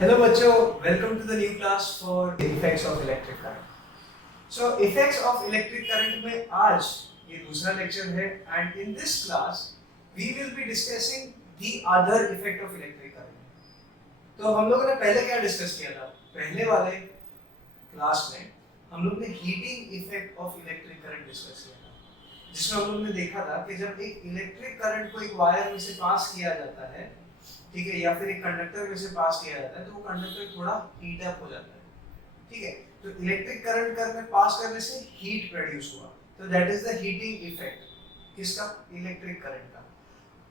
Hello बच्चों, welcome to the new class for effects of electric current. So effects of electric current में आज ये दूसरा lecture है and in this class we will be discussing the other effect of electric current. तो हम लोगों ने पहले क्या डिस्कस किया था? पहले वाले क्लास में हम लोग ने heating effect of electric current discuss किया था, जिसमें हम लोग ने देखा था कि जब एक इलेक्ट्रिक करंट को एक वायर में से पास किया जाता है, ठीक है, या फिर एक कंडक्टर में से पास किया जाता है, तो वो कंडक्टर थोड़ा हीट अप हो जाता है, ठीक है। तो इलेक्ट्रिक करंट करने पास करने से हीट प्रोड्यूस हुआ, तो that is the heating effect किसका? इलेक्ट्रिक करंट का।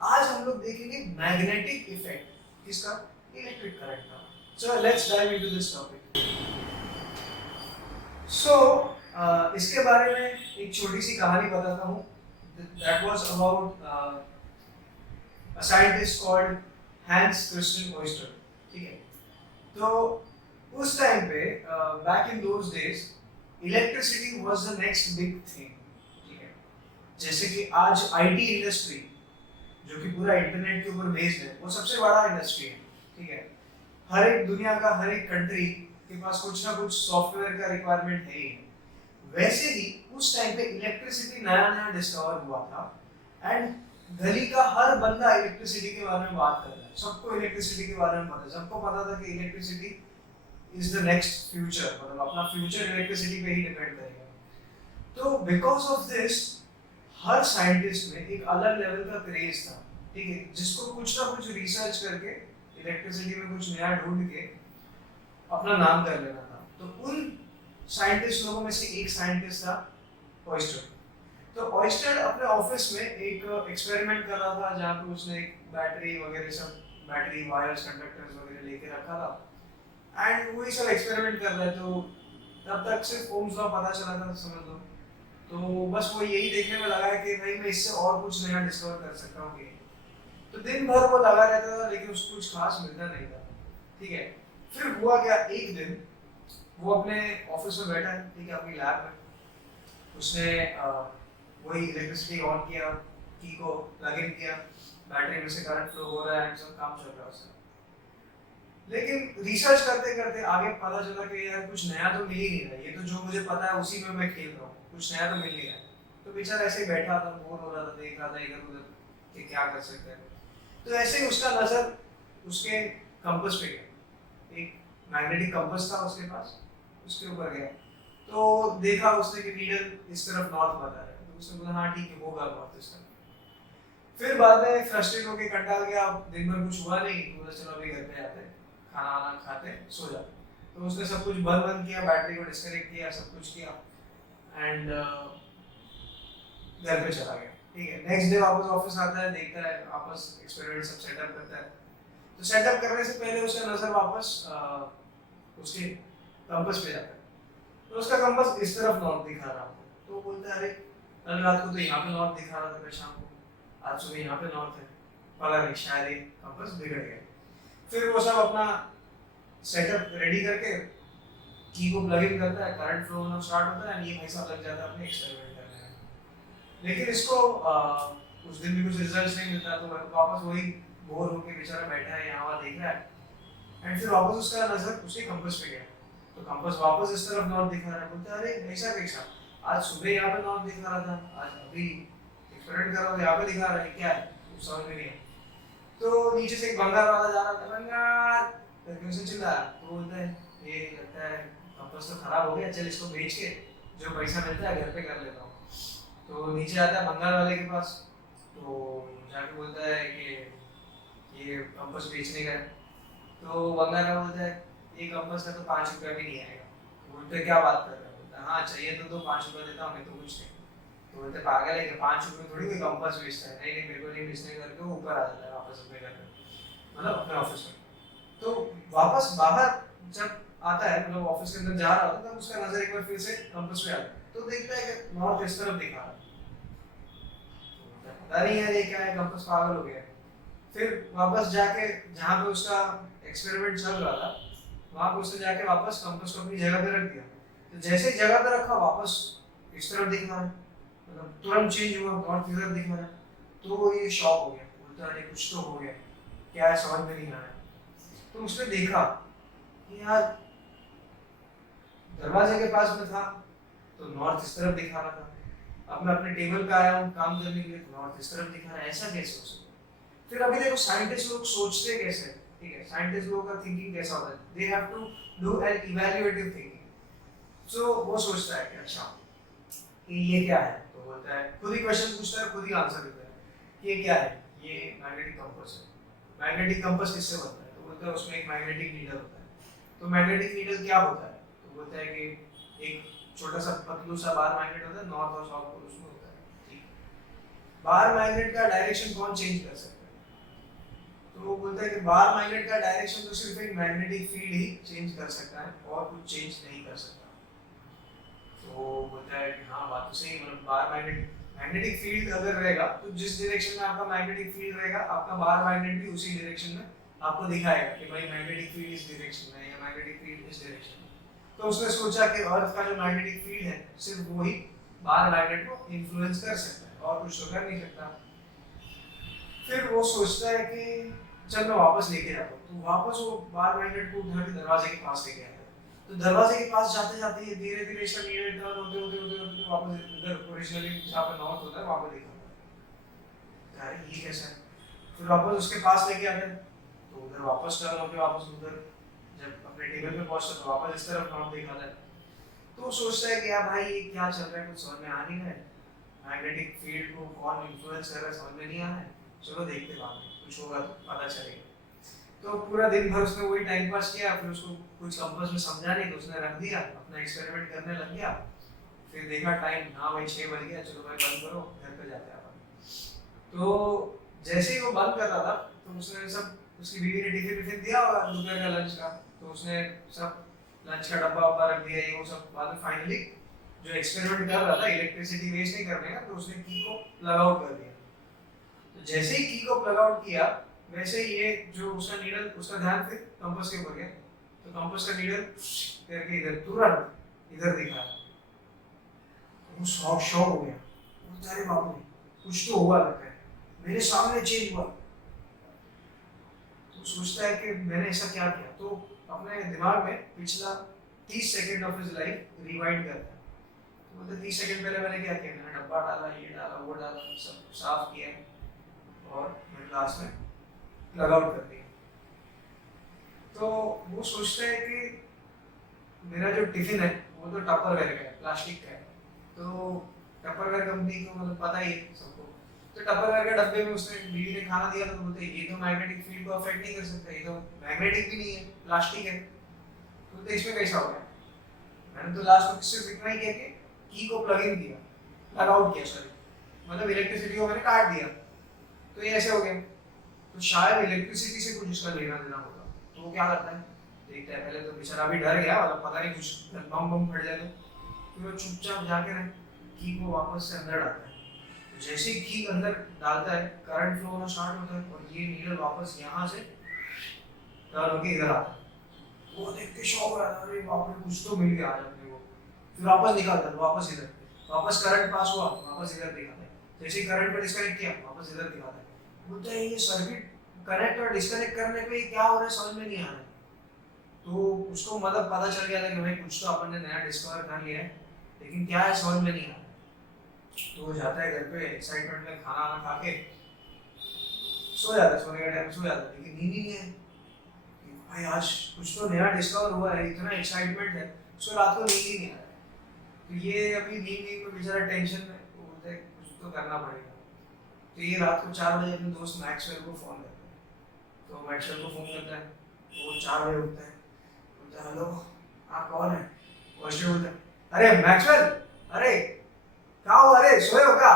आज हम लोग देखेंगे मैग्नेटिक इफेक्ट किसका? इलेक्ट्रिक करंट का। So let's dive into this topic. So इसके बारे में एक छोटी सी कहानी बताता हूँ। That was about a scientist called Hans Christian ओइस्टर, ठीक है। तो उस टाइम पे back in those days electricity was the next big thing, ठीक है। जैसे कि आज आईटी इंडस्ट्री जो कि पूरा इंटरनेट के ऊपर बेस्ड है, वो सबसे बड़ा इंडस्ट्री है, ठीक है। हर एक दुनिया का हर एक कंट्री के पास कुछ ना कुछ सॉफ्टवेयर का रिक्वायरमेंट है ही। वैसे ही उस टाइम पे इलेक्ट्रिसिटी नया नया डिस्कवर हुआ था एंड गली का हर बंदा इलेक्ट्रिसिटी के बारे में बात कर रहा है। सबको इलेक्ट्रिसिटी के बारे में पता है, सबको पता था कि electricity is the next future, मतलब अपना फ्यूचर इलेक्ट्रिसिटी पे ही डिपेंड करेगा। तो because of this her scientist में एक अलग लेवल का क्रेज था, ठीक है, जिसको कुछ ना कुछ रिसर्च करके इलेक्ट्रिसिटी में कुछ नया ढूंढ के अपना नाम कर लेना था। तो उन साइंटिस्ट लोगों में से एक साइंटिस्ट था ऑयस्टर। तो ऑयस्टर अपने ऑफिस में एक एक्सपेरिमेंट कर रहा था, जहाँ पे उसने एक बैटरी वगैरह सब बैटरी वायर्स कंडक्टर्स वगैरह लेके रखा था एंड वही सब एक्सपेरिमेंट कर रहे थे। तो तब तक सिर्फ ओम्स लॉ पता चला था, समझ लो। तो बस वो यही देखने में लगा कि भाई मैं इससे और कुछ नया डिस्कवर कर सकता हूँ कि। तो दिन भर वो लगा रहता था, लेकिन उसको कुछ खास मिलता नहीं था, ठीक है। फिर हुआ क्या, एक दिन वो अपने ऑफिस में बैठा है, ठीक है, अपनी लैब में। उसने वही इलेक्ट्रिसिटी ऑन किया, की को प्लग इन किया, बैटरी में से करंट फ्लो हो रहा है, सब काम चल रहा है उसका। लेकिन रिसर्च करते करते आगे पता चला कि यार कुछ नया तो मिल ही नहीं रहा, ये तो जो मुझे पता है उसी में मैं खेल रहा हूँ, कुछ नया तो मिल नहीं रहा। तो बेचारा ऐसे ही बैठा था, बोर हो रहा था, देख रहा था इधर उधर कि क्या कर सकते हैं। तो ऐसे ही उसका नजर उसके कंपास पे गया। एक मैग्नेटिक कंपास था उसके पास, उसके ऊपर गया। तो देखा उसने कि नीडल इस तरफ नॉर्थ बता रहा है, तो उसने बोला हाँ ठीक है, होगा नॉर्थ इस तरफ। फिर बाद में फ्रस्ट्रेट होकर कंटाल गया, दिन भर कुछ हुआ नहीं, तो बोला चलो अभी घर पे आते हैं, खाना वाना खाते हैं, सो जाते। तो उसने सब कुछ बंद किया, बैटरी को डिस्कनेक्ट किया, सब कुछ किया एंड घर पे चला गया, ठीक है। नेक्स्ट डे वापस ऑफिस आता है, देखता है वापस एक्सपेरिमेंट सब सेटअप करता है। तो सेटअप करने से पहले उसका नजर वापस उसके कंपास पे जाता है। तो उसका कंपास इस तरफ नॉर्थ दिखा रहा था। तो बोलता है अरे कल रात को तो यहाँ पे नॉर्थ दिखा रहा था, कल शाम को, आज सुबह यहाँ पे नॉर्थ है, पता नहीं शायद ये कंपास बिगड़ गया। फिर वो सब अपना सेटअप रेडी करके की को प्लग इन करता है, करंट फ्लो होना स्टार्ट होता है, ये भाई साहब लग जाता है अपने एक्सपेरिमेंट करने में। लेकिन इसको उस दिन भी कुछ रिजल्ट नहीं मिलता, तो वापस वही बोर होके बेचारा बैठा है, यहाँ वहाँ देख रहा है एंड फिर वापस उसका नजर उसी कंपास पे गया। तो कंपास वापस इस तरफ नॉर्थ दिखा रहा है। बोलता है अरे ऐसा कैसा, आज सुबह यहाँ पे नॉर्थ दिखा रहा था, आज अभी एक्सपेरिमेंट कर रहा हूँ यहाँ पे दिखा रहा है, क्या है कुछ समझ में नहीं है। तो नीचे से एक भंगार वाला जा रहा था, भंगार करके उसे चिल्लाया। तो बोलता है ये लगता है कंपास तो खराब हो गया, चल इसको बेच के जो पैसा मिलता है घर पे कर लेता हूँ। तो नीचे आता है भंगार वाले के पास, तो जाके बोलता है कि ये कंपास बेचने का है। तो भंगार बोलता है ये कंपास का तो 5 रुपया भी नहीं आएगा। तो बोलते क्या बात कर रहे हो? बोलता हाँ चाहिए तो 5 रुपया देता हूँ, नहीं तो कुछ नहीं। तो बोलते पागल है कि 5 रुपये थोड़ी कोई कंपास बेचता है। नहीं नहीं मेरे को नहीं बेचने, करके वो ऊपर आ जाता है वापस अपने घर में, मतलब अपने ऑफिस में। तो वापस बाहर जब आता है, मतलब ऑफिस के अंदर जा रहा होता है, तब उसका नजर एक बार फिर से कंपास पे आता है। तो देखता है कि नॉर्थ इस तरफ दिखा रहा है। पता नहीं यार ये क्या है, कंपास पागल हो गया। फिर वापस जाके जहाँ पे उसका एक्सपेरिमेंट चल रहा था, वहां पे उसने जाके वापस कंपास को अपनी जगह पे रख दिया। तो जैसे जगह पे रखा, वापस इस तरफ दिख रहा है, मतलब तुरंत चेंज हुआ, नॉर्थ की तरफ दिख रहा है। तो वो ये शॉक हो गया, बोलता है कुछ तो हो गया, क्या है समझ में नहीं आ रहा है। तो उसने देखा कि यार दरवाजे के पास में था तो नॉर्थ इस तरफ दिखा रहा था, अब मैं अपने टेबल पे आया हूँ काम करने के लिए तो नॉर्थ इस तरफ दिखा रहा है, ऐसा कैसे हो सकता है? फिर अभी देखो साइंटिस्ट लोग सोचते कैसे हैं, ठीक है, साइंटिस्ट लोगों का थिंकिंग कैसा होता है, they have to do an evaluative thinking. So वो सोचता है कि अच्छा कि ये क्या है, तो बोलता है, खुद ही क्वेश्चन पूछता है, खुद ही आंसर देता है कि ये क्या है, ये मैग्नेटिक कंपास है। मैग्नेटिक कंपास किससे बनता है, तो बोलता है उसमें एक मैग्नेटिक नीडल होता है। तो मैग्नेटिक नीडल क्या होता है, तो बोलता है कि एक छोटा सा पतलू सा बार मैग्नेट होता है, नॉर्थ और साउथ पोल उसमें होता है, ठीक। बार मैग्नेट का डायरेक्शन कौन चेंज कर सकता है, तो वो बोलता है कि बार मैग्नेट का डायरेक्शन तो सिर्फ एक मैग्नेटिक फील्ड ही चेंज कर सकता है और कुछ चेंज नहीं कर सकता। तो बोलता है कि हाँ बात तो सही, मतलब बार मैग्नेटिक फील्ड अगर रहेगा तो जिस डायरेक्शन में आपका मैग्नेटिक फील्ड रहेगा आपका बार मैग्नेट भी उसी डायरेक्शन में आपको दिखाएगा कि भाई मैग्नेटिक फील्ड इस डायरेक्शन में या मैग्नेटिक फील्ड इस डायरेक्शन में। तो उसने सोचा कि अर्थ का जो मैग्नेटिक फील्ड है सिर्फ वो ही बार मैग्नेट को इन्फ्लुएंस कर सकता है और कुछ तो कर नहीं सकता। फिर वो सोचता है कि चल मैं वापस लेके जाता हूँ, तो वापस वो बार मैग्नेट को उठा के दरवाजे के पास लेके आता है। तो दरवाजे के पास जाते जाते ये धीरे धीरे इसका नीडल टर्न होते होते होते होते वापस इधर ओरिजिनली जहाँ पे नॉर्थ होता है वहाँ पे दिखा यार ये कैसा है। फिर वापस उसके पास लेके आते हैं तो उधर वापस टर्न होके वापस उधर जब अपने टेबल पे पहुंचता तो वापस इस तरफ नॉर्थ दिखाता है। तो सोचता है कि यार भाई ये क्या चल रहा है, कुछ समझ में आ नहीं रहा है, मैग्नेटिक फील्ड को कौन इन्फ्लुएंस कर रहा है समझ में नहीं आ रहा है, चलो देखते बाद में कुछ होगा तो पता चलेगा। तो पूरा दिन भर उसने वही टाइम पास किया, फिर उसको कुछ कंपास में समझा नहीं तो उसने रख दिया, अपना एक्सपेरिमेंट करने लग गया। फिर देखा टाइम, हाँ भाई 6 बज गया, चलो भाई बंद करो घर पे जाते हैं अपन। तो जैसे ही वो बंद कर रहा था तो उसने सब, उसकी बीवी ने टिफिन दिया और दोपहर का लंच का, तो उसने सब लंच का डब्बा वब्बा रख दिया, ये वो सब। बाद में फाइनली जो एक्सपेरिमेंट कर रहा था इलेक्ट्रिसिटी वेस्ट नहीं करने का, तो उसने की को प्लग आउट कर दिया। तो जैसे ही की को प्लग आउट किया वैसे ये जो उसका नीडल, उसका ध्यान फिर कंपास के ऊपर गया, तो कंपास का नीडल करके इधर तुरंत इधर दिखा। वो शॉक हो गया, वो अरे बाप रे कुछ तो हुआ लगता है, मेरे सामने चेंज हुआ। तो सोचता है कि मैंने ऐसा क्या किया, तो अपने दिमाग में पिछला 30 second of his life rewind करता है। तो मतलब 30 सेकंड पहले मैंने क्या किया, मैंने डब्बा डाला, ये डाला, वो डाला, सब साफ किया और मैंने लास्ट में लग आउट कर दिया। तो वो सोचता है कि मेरा जो टिफिन है वो तो टपरवेयर का है, प्लास्टिक का है, तो टपरवेयर कंपनी को मतलब पता ही है सबको। तो टपरवेयर के डब्बे में उसने बीवी ने खाना दिया तो बोलते ये तो मैग्नेटिक फील्ड को अफेक्ट नहीं कर सकता, ये तो मैग्नेटिक भी नहीं है, प्लास्टिक है। तो इसमें कैसा हो गया? मैंने तो लास्ट में सिर्फ इतना ही किया कि की को प्लग इन किया, लग आउट किया, सॉरी मतलब इलेक्ट्रिसिटी को मैंने काट दिया, तो ये ऐसे हो गया। तो शायद इलेक्ट्रिसिटी से कुछ इसका लेना देना होगा। तो वो क्या करता है, देखता है, पहले तो बेचारा भी डर गया, मतलब पता नहीं कुछ बम बम फट जाए तो वो चुपचाप जाके ना की को वापस से अंदर डालता है। तो जैसे ही की अंदर डालता है करंट फ्लो होना स्टार्ट होता है और ये नीडल वापस यहाँ से टर्न होके इधर आता है। वो देख के शॉक हो जाता है, अरे बाप रे कुछ तो मिल गया आज अपने को। फिर वापस निकालता है, वापस इधर, वापस करंट पास हुआ, वापस इधर दिखाता है, जैसे ही करंट को डिस्कनेक्ट किया वापस इधर दिखाता है। बोलते हैं ये सर्किट कनेक्ट और डिस्कनेक्ट करने पे क्या हो रहा है समझ में नहीं आ रहा है। तो उसको मतलब पता चल गया था कि भाई कुछ तो अपन ने नया डिस्कवर कर लिया है, लेकिन क्या है समझ में नहीं आ रहा। तो वो जाता है घर पे एक्साइटमेंट में, खाना वाना खा के सो जाता है, सोने का टाइम सो जाता है, लेकिन नींद ही नहीं है कि भाई आज कुछ तो नया डिस्कवर हुआ है, इतना एक्साइटमेंट है, उसको रात को नींद ही नहीं आ रहा है। तो ये अभी नींद में बेचारा टेंशन में, वो बोलता है कुछ तो करना पड़ेगा। तो ये रात को 4 बजे अपने दोस्त मैक्सवेल को फोन करता है। तो मैक्सवेल को फोन करता है, वो 4 बजे उठता है, बोलता है हेलो आप कौन है? वो बोलता है अरे मैक्सवेल, अरे क्या हुआ, अरे सोए हो क्या?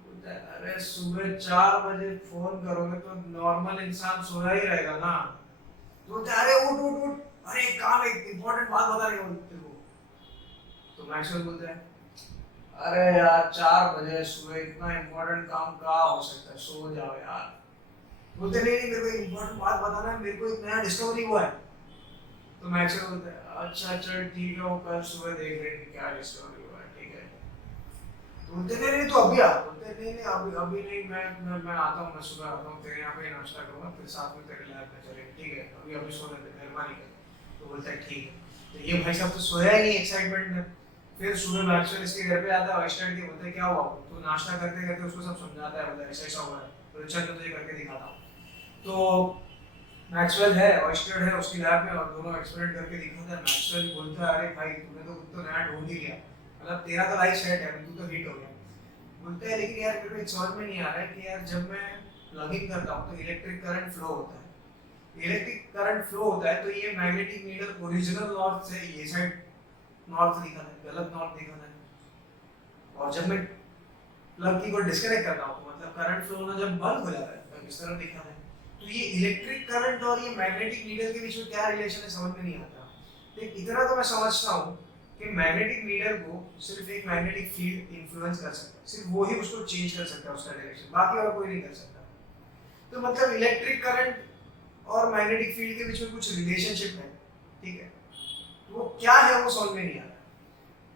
बोलता है अरे सुबह 4 बजे फोन करोगे तो नॉर्मल इंसान सोया ही रहेगा ना। तो बोलता है अरे उठ उठ उठ, अरे काम एक इंपॉर्टेंट बात बता रही हूँ तेरे को। तो मैक्सवेल बोलता है अरे यार 4 बजे सुबह इतना इम्पोर्टेंट काम कहाँ हो सकता है, सो जाओ यार। बोलते नहीं नहीं मेरे को इम्पोर्टेंट बात बताना है, मेरे को एक नया डिस्कवरी हुआ है। तो मैक्सवेल बोलता है अच्छा चल ठीक है, वो कल सुबह देख लेंगे क्या डिस्कवरी हुआ है, ठीक है। तो बोलते नहीं नहीं तो अभी आ, बोलते नहीं नहीं अभी अभी नहीं, मैं आता हूँ, मैं सुबह आता हूँ तेरे यहाँ पे नाश्ता करूँगा, फिर साथ में तेरे लैब में चलेंगे, ठीक है अभी अभी सोने दे, मेहरबानी कर। तो बोलता है ठीक है। तो ये भाई साहब तो सोया ही नहीं एक्साइटमेंट में। फिर सुबह मैक्सवेल इसके घर पे आता है, ऑयस्टर के, बोलते क्या हुआ, तो नाश्ता करते करते उसको सब समझाता है, बोलता ऐसा ऐसा हुआ है, तो चल मैं तुझे करके दिखाता हूँ। तो मैक्सवेल है, ऑयस्टर है उसकी लैब में, और दोनों एक्सपेरिमेंट करके दिखाता है। मैक्सवेल बोलता है अरे भाई तूने तो नया ढूंढ ही लिया, मतलब तेरा तो लाइफ सेट है, तू तो हिट हो गया। बोलते हैं लेकिन यार मेरे को एक समझ में नहीं आ रहा है कि यार जब मैं प्लगिंग करता हूँ तो इलेक्ट्रिक करंट फ्लो होता है, इलेक्ट्रिक करंट फ्लो होता है, तो ये मैग्नेटिक नीडल ओरिजिनल नॉर्थ से ये साइड नॉर्थ दिखाना है, गलत नॉर्थ दिखाना है। और जब मैं प्लग की को डिस्कनेक्ट करता हूँ तो मतलब करंट फ्लो होना जब बंद हो जाता है तो इस तरह दिखाना है। तो ये इलेक्ट्रिक करंट और ये मैग्नेटिक नीडल के बीच में क्या रिलेशन है समझ में नहीं आता, लेकिन इतना तो मैं समझता हूँ कि मैग्नेटिक नीडल को सिर्फ एक मैग्नेटिक फील्ड इन्फ्लुएंस कर सकता है, सिर्फ वो ही उसको चेंज कर सकता है उसका डायरेक्शन, बाकी और कोई नहीं कर सकता। तो मतलब इलेक्ट्रिक करंट और मैग्नेटिक फील्ड के बीच में कुछ रिलेशनशिप है, ठीक है, तो वो क्या है वो समझ में नहीं आ रहा।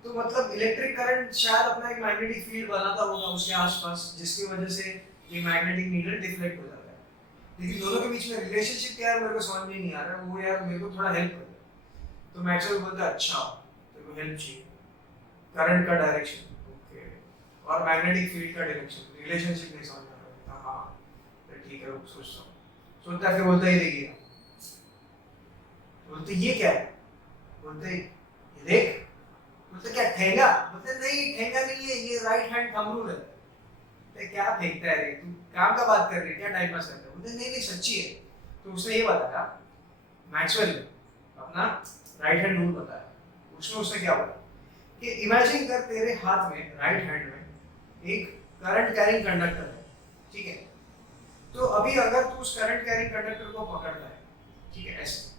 तो मतलब इलेक्ट्रिक करंट शायद अपना एक मैग्नेटिक फील्ड बनाता होगा उसके आसपास, जिसकी वजह से ये मैग्नेटिक नीडल डिफ्लेक्ट हो जाता है, लेकिन दोनों के बीच में रिलेशनशिप क्या है मेरे को समझ में नहीं आ रहा, वो यार मेरे को थोड़ा हेल्प कर दे। तो मैक्सवेल बोलता है अच्छा तेरे को हेल्प चाहिए, करंट का डायरेक्शन ओके और मैग्नेटिक फील्ड का डायरेक्शन, रिलेशनशिप नहीं समझ में आ रहा। हाँ फिर ठीक है सोचता हूँ, सोचता है, फिर बोलता है ये देखिए, बोलते ये क्या है, बोलते ये देख, बोलते क्या ठेंगा, बोलते नहीं ठेंगा नहीं है, ये राइट हैंड थंब रूल है। बोलते क्या फेंकता है रे तू, काम का बात कर रही है क्या, टाइम पास करता है, बोलते नहीं नहीं सच्ची है। तो उसने ये बताया, मैक्सवेल ने अपना राइट हैंड रूल बताया, उसमें उसने क्या बोला कि इमेजिन कर तेरे हाथ में राइट हैंड में एक करंट कैरिंग कंडक्टर है, ठीक है, तो अभी अगर तू उस करंट कैरिंग कंडक्टर को पकड़ता है, ठीक है ऐसे,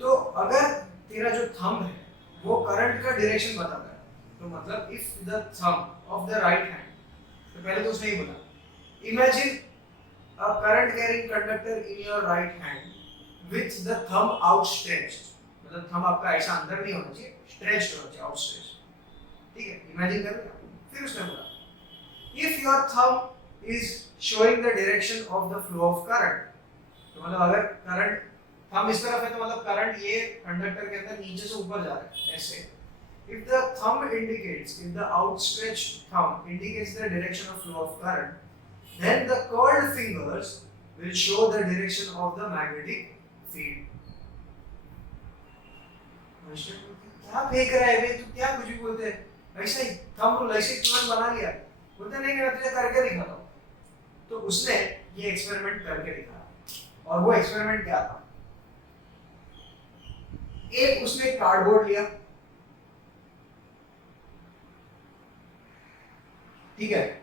तो अगर तेरा जो थंब है वो करंट का डायरेक्शन बताता है, तो मतलब if the thumb of the right hand, तो पहले तो उसने ही बोला imagine a current carrying conductor in your right hand with the thumb outstretched, मतलब थंब आपका ऐसा अंदर नहीं होना चाहिए, स्ट्रेच्ड होना चाहिए, आउटस्ट्रेच्ड, ठीक है, इमेजिन कर लिया। फिर उसने बोला if your thumb is showing the direction of the flow of current, तो मतलब अगर करंट थंब इस तरफ है तो मतलब करंट ये कंडक्टर के अंदर नीचे से ऊपर जा रहा है ऐसे। If the thumb indicates, if the outstretched thumb indicates the direction of flow of current, then the curled fingers will show the direction of the magnetic field. क्या फेंक रहा है बे तू, क्या कुछ भी बोलते हैं, ऐसा ही थंब रूल ऐसे तुरंत बना लिया, बोलते नहीं मैं तुझे करके दिखाता हूँ। तो उसने ये एक्सपेरिमेंट करके दिखाया, और वो एक्सपेरिमेंट क्या था, एक उसने कार्डबोर्ड लिया, ठीक है,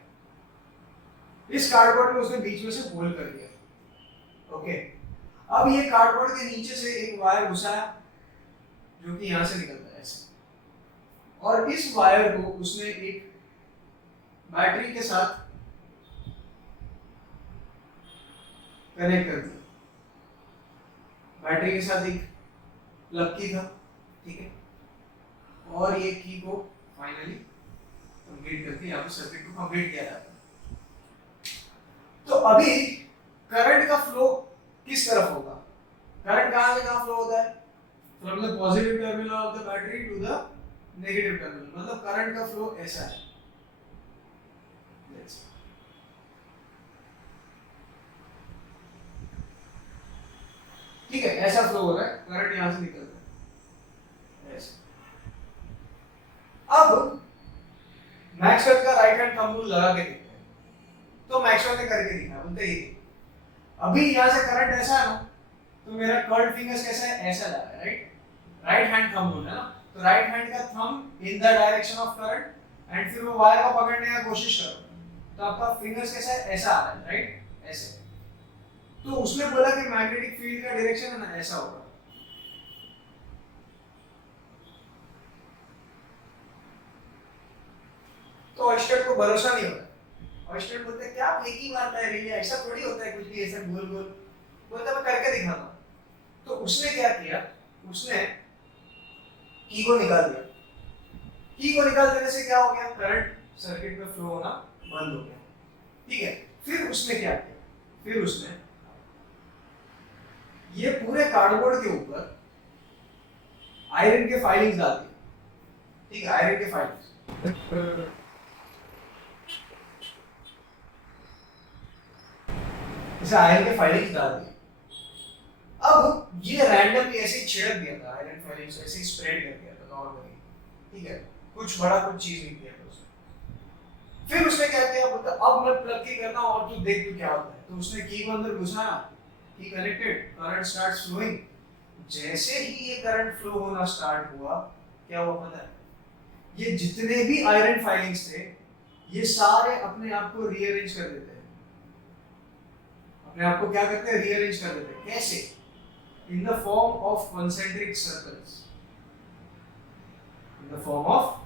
इस कार्डबोर्ड में उसने बीच में से होल कर दिया, ओके, अब ये कार्डबोर्ड के नीचे से एक वायर घुसाया जो कि यहां से निकलता है ऐसे, और इस वायर को उसने एक बैटरी के साथ कनेक्ट कर दिया, बैटरी के साथ एक प्लग की था, ठीक है, और ये की को फाइनली कंप्लीट करके यहाँ पे सर्किट को कंप्लीट किया जाता है। तो अभी करंट का फ्लो किस तरफ होगा, करंट कहाँ से कहाँ फ्लो होता है, from the positive terminal of the battery to the negative terminal, मतलब करंट का फ्लो ऐसा है, ठीक है, ऐसा फ्लो हो रहा है, करंट यहां से निकलता है ऐसे। अब मैक्सवेल का राइट हैंड थंब रूल लगा के देखते हैं, तो मैक्सवेल ने करके दिखा, बोलते ही अभी यहां से करंट ऐसा है ना, तो मेरा कर्ल्ड फिंगर्स कैसा है, ऐसा जा रहा है, right, right hand thumb rule है ना, तो राइट हैंड का thumb in the direction of current, and फिर वो वायर को पकड़ने की कोशिश करो, तो आपका फिंगर्स कैसा है, ऐसा आ रहा है, राइट, ऐसे। तो उसने बोला कि मैग्नेटिक फील्ड का डायरेक्शन है ना ऐसा होगा, तो ऑयस्टर को भरोसा नहीं होता, ऑयस्टर बोलते हैं क्या फेंकी मारता है रे, ऐसा थोड़ी होता है कुछ भी ऐसा गोल गोल, बोलता मैं करके दिखाता हूं। तो उसने क्या किया, उसने की को निकाल दिया, की को निकाल देने से क्या हो गया, करंट सर्किट में फ्लो होना बंद हो गया। ठीक है, फिर उसने क्या किया, फिर उसने ये पूरे कार्डबोर्ड के ऊपर आयरन के फाइलिंग्स डाल दी। ठीक है, आयरन के फाइलिंग्स, इसे आयरन के फाइलिंग्स डाल दी। अब ये रैंडमली ऐसे ही छिड़क दिया था, आयरन फाइलिंग्स ऐसे ही स्प्रेड कर दिया था नॉर्मली। ठीक है, कुछ बड़ा कुछ चीज नहीं किया था उसने। फिर उसने क्या किया, बोलता अब मैं प्लग की करता हूं और तू देख तू क्या होता है। तो उसने की को अंदर घुसाया, की कनेक्टेड, करंट स्टार्ट्स फ्लोइंग। जैसे ही ये करंट फ्लो होना स्टार्ट हुआ, क्या हुआ पता है, ये जितने भी आयरन फाइलिंग्स थे ये सारे अपने आप को रीअरेंज कर देते हैं। अपने आप को क्या करते हैं, रीअरेंज कर देते हैं। कैसे? इन the form of concentric circles. In the form of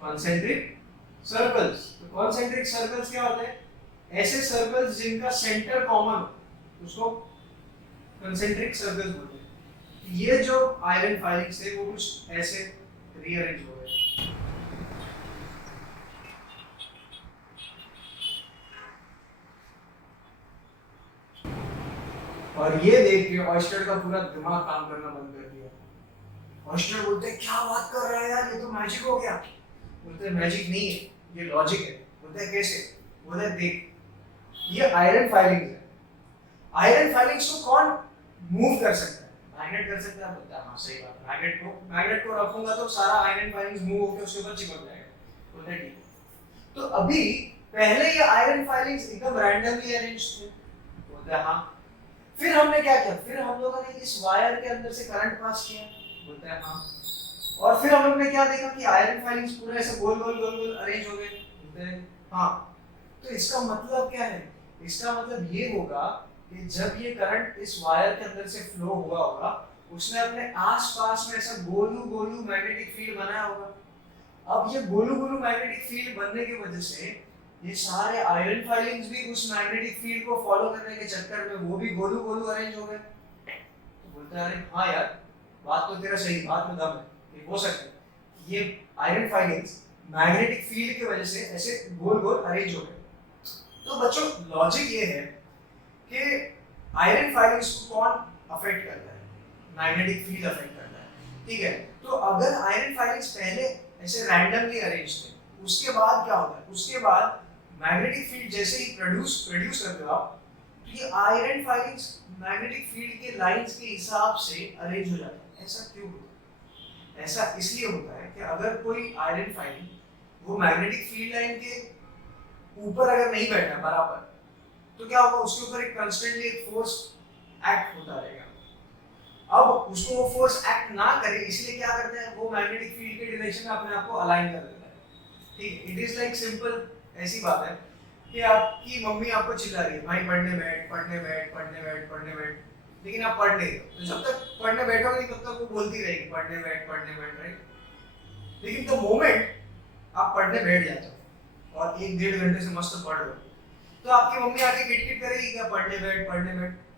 concentric circles. तो कॉन्सेंट्रिक सर्कल्स क्या होते हैं? ऐसे सर्कल्स जिनका सेंटर कॉमन हो, उसको कॉन्सेंट्रिक सर्कल्स बोलते हैं। ये जो आयरन फाइलिंग्स थे वो कुछ ऐसे रीअरेंज हो गए। और ये देख के ऑयस्टर का पूरा दिमाग काम करना बंद कर दिया। ऑयस्टर बोलते हैं क्या बात कर रहा है यार, ये तो मैजिक हो गया। बोलते हैं मैजिक नहीं है, ये लॉजिक है। बोलते हैं कैसे? बोलते हैं देख, ये आयरन फाइलिंग्स है। आयरन फाइलिंग्स को कौन मूव कर सकता है? मैग्नेट कर सकता है। बोलता है हाँ सही बात, मैग्नेट को रखूंगा तो सारा आयरन फाइलिंग्स मूव होकर उसके ऊपर चिपक जाएगा। बोलते हैं ठीक। तो अभी पहले ये आयरन फाइलिंग्स एकदम रैंडमली अरेंज थे। बोलते हैं हाँ। फिर हमने क्या किया, फिर हम लोगों ने इस वायर के अंदर से करंट पास किया। बोलते हैं हाँ। और फिर हम लोग ने क्या देखा कि आयरन फाइलिंग्स पूरे ऐसे गोल गोल गोल गोल अरेंज हो गए। बोलते हैं हाँ। तो इसका मतलब क्या है? इसका मतलब ये होगा कि जब ये करंट इस वायर के अंदर से फ्लो हुआ होगा, उसने अपने आसपास में ऐसा गोलू गोलू मैग्नेटिक फील्ड बनाया होगा। अब ये गोलू गोलू मैग्नेटिक फील्ड बनने की वजह से ये सारे आयरन फाइलिंग्स भी उस मैग्नेटिक फील्ड को फॉलो करने के चक्कर में वो भी गोलू गोलू अरेंज हो गए। तो बोलते हैं अरे हाँ यार, बात तो तेरा सही, बात में दम है, ये हो सकता है कि ये आयरन फाइलिंग्स मैग्नेटिक फील्ड की वजह से ऐसे गोल गोल अरेंज हो गए। तो बच्चों लॉजिक ये है कि आयरन फाइलिंग्स को कौन अफेक्ट करता है? मैग्नेटिक फील्ड अफेक्ट करता है। ठीक है, तो अगर आयरन फाइलिंग्स पहले ऐसे रैंडमली अरेंज थे, उसके बाद क्या होता है? उसके बाद मैग्नेटिक फील्ड जैसे ही प्रोड्यूस करते हो आप, तो ये आयरन फाइलिंग्स मैग्नेटिक फील्ड के लाइंस के हिसाब से अरेंज हो जाते हैं। ऐसा क्यों होता है? ऐसा इसलिए होता है कि अगर कोई आयरन फाइलिंग वो मैग्नेटिक फील्ड लाइन के ऊपर अगर नहीं बैठा है बराबर, तो क्या होगा, उसके ऊपर एक कंस्टेंटली एक फोर्स एक्ट होता रहेगा। अब उसको वो फोर्स एक्ट ना करे, इसलिए क्या करते हैं, वो मैग्नेटिक फील्ड के डायरेक्शन में अपने आप को अलाइन कर देता है। ठीक है, इट इज लाइक सिंपल ऐसी बात है कि आपकी मम्मी आपको चिल्ला रही है भाई पढ़ने बैठ पढ़ने बैठ पढ़ने बैठ पढ़ने बैठ, लेकिन आप पढ़ नहीं रहे हो। तो जब तक पढ़ने बैठोगे नहीं तब तक वो बोलती रहेगी पढ़ने बैठ राइट। लेकिन द मोमेंट आप पढ़ने बैठ जाते हो और 1-1.5 घंटे से मस्त पढ़ रहे हो, तो आपकी मम्मी आके किटकिट करेगी क्या पढ़ने बैठ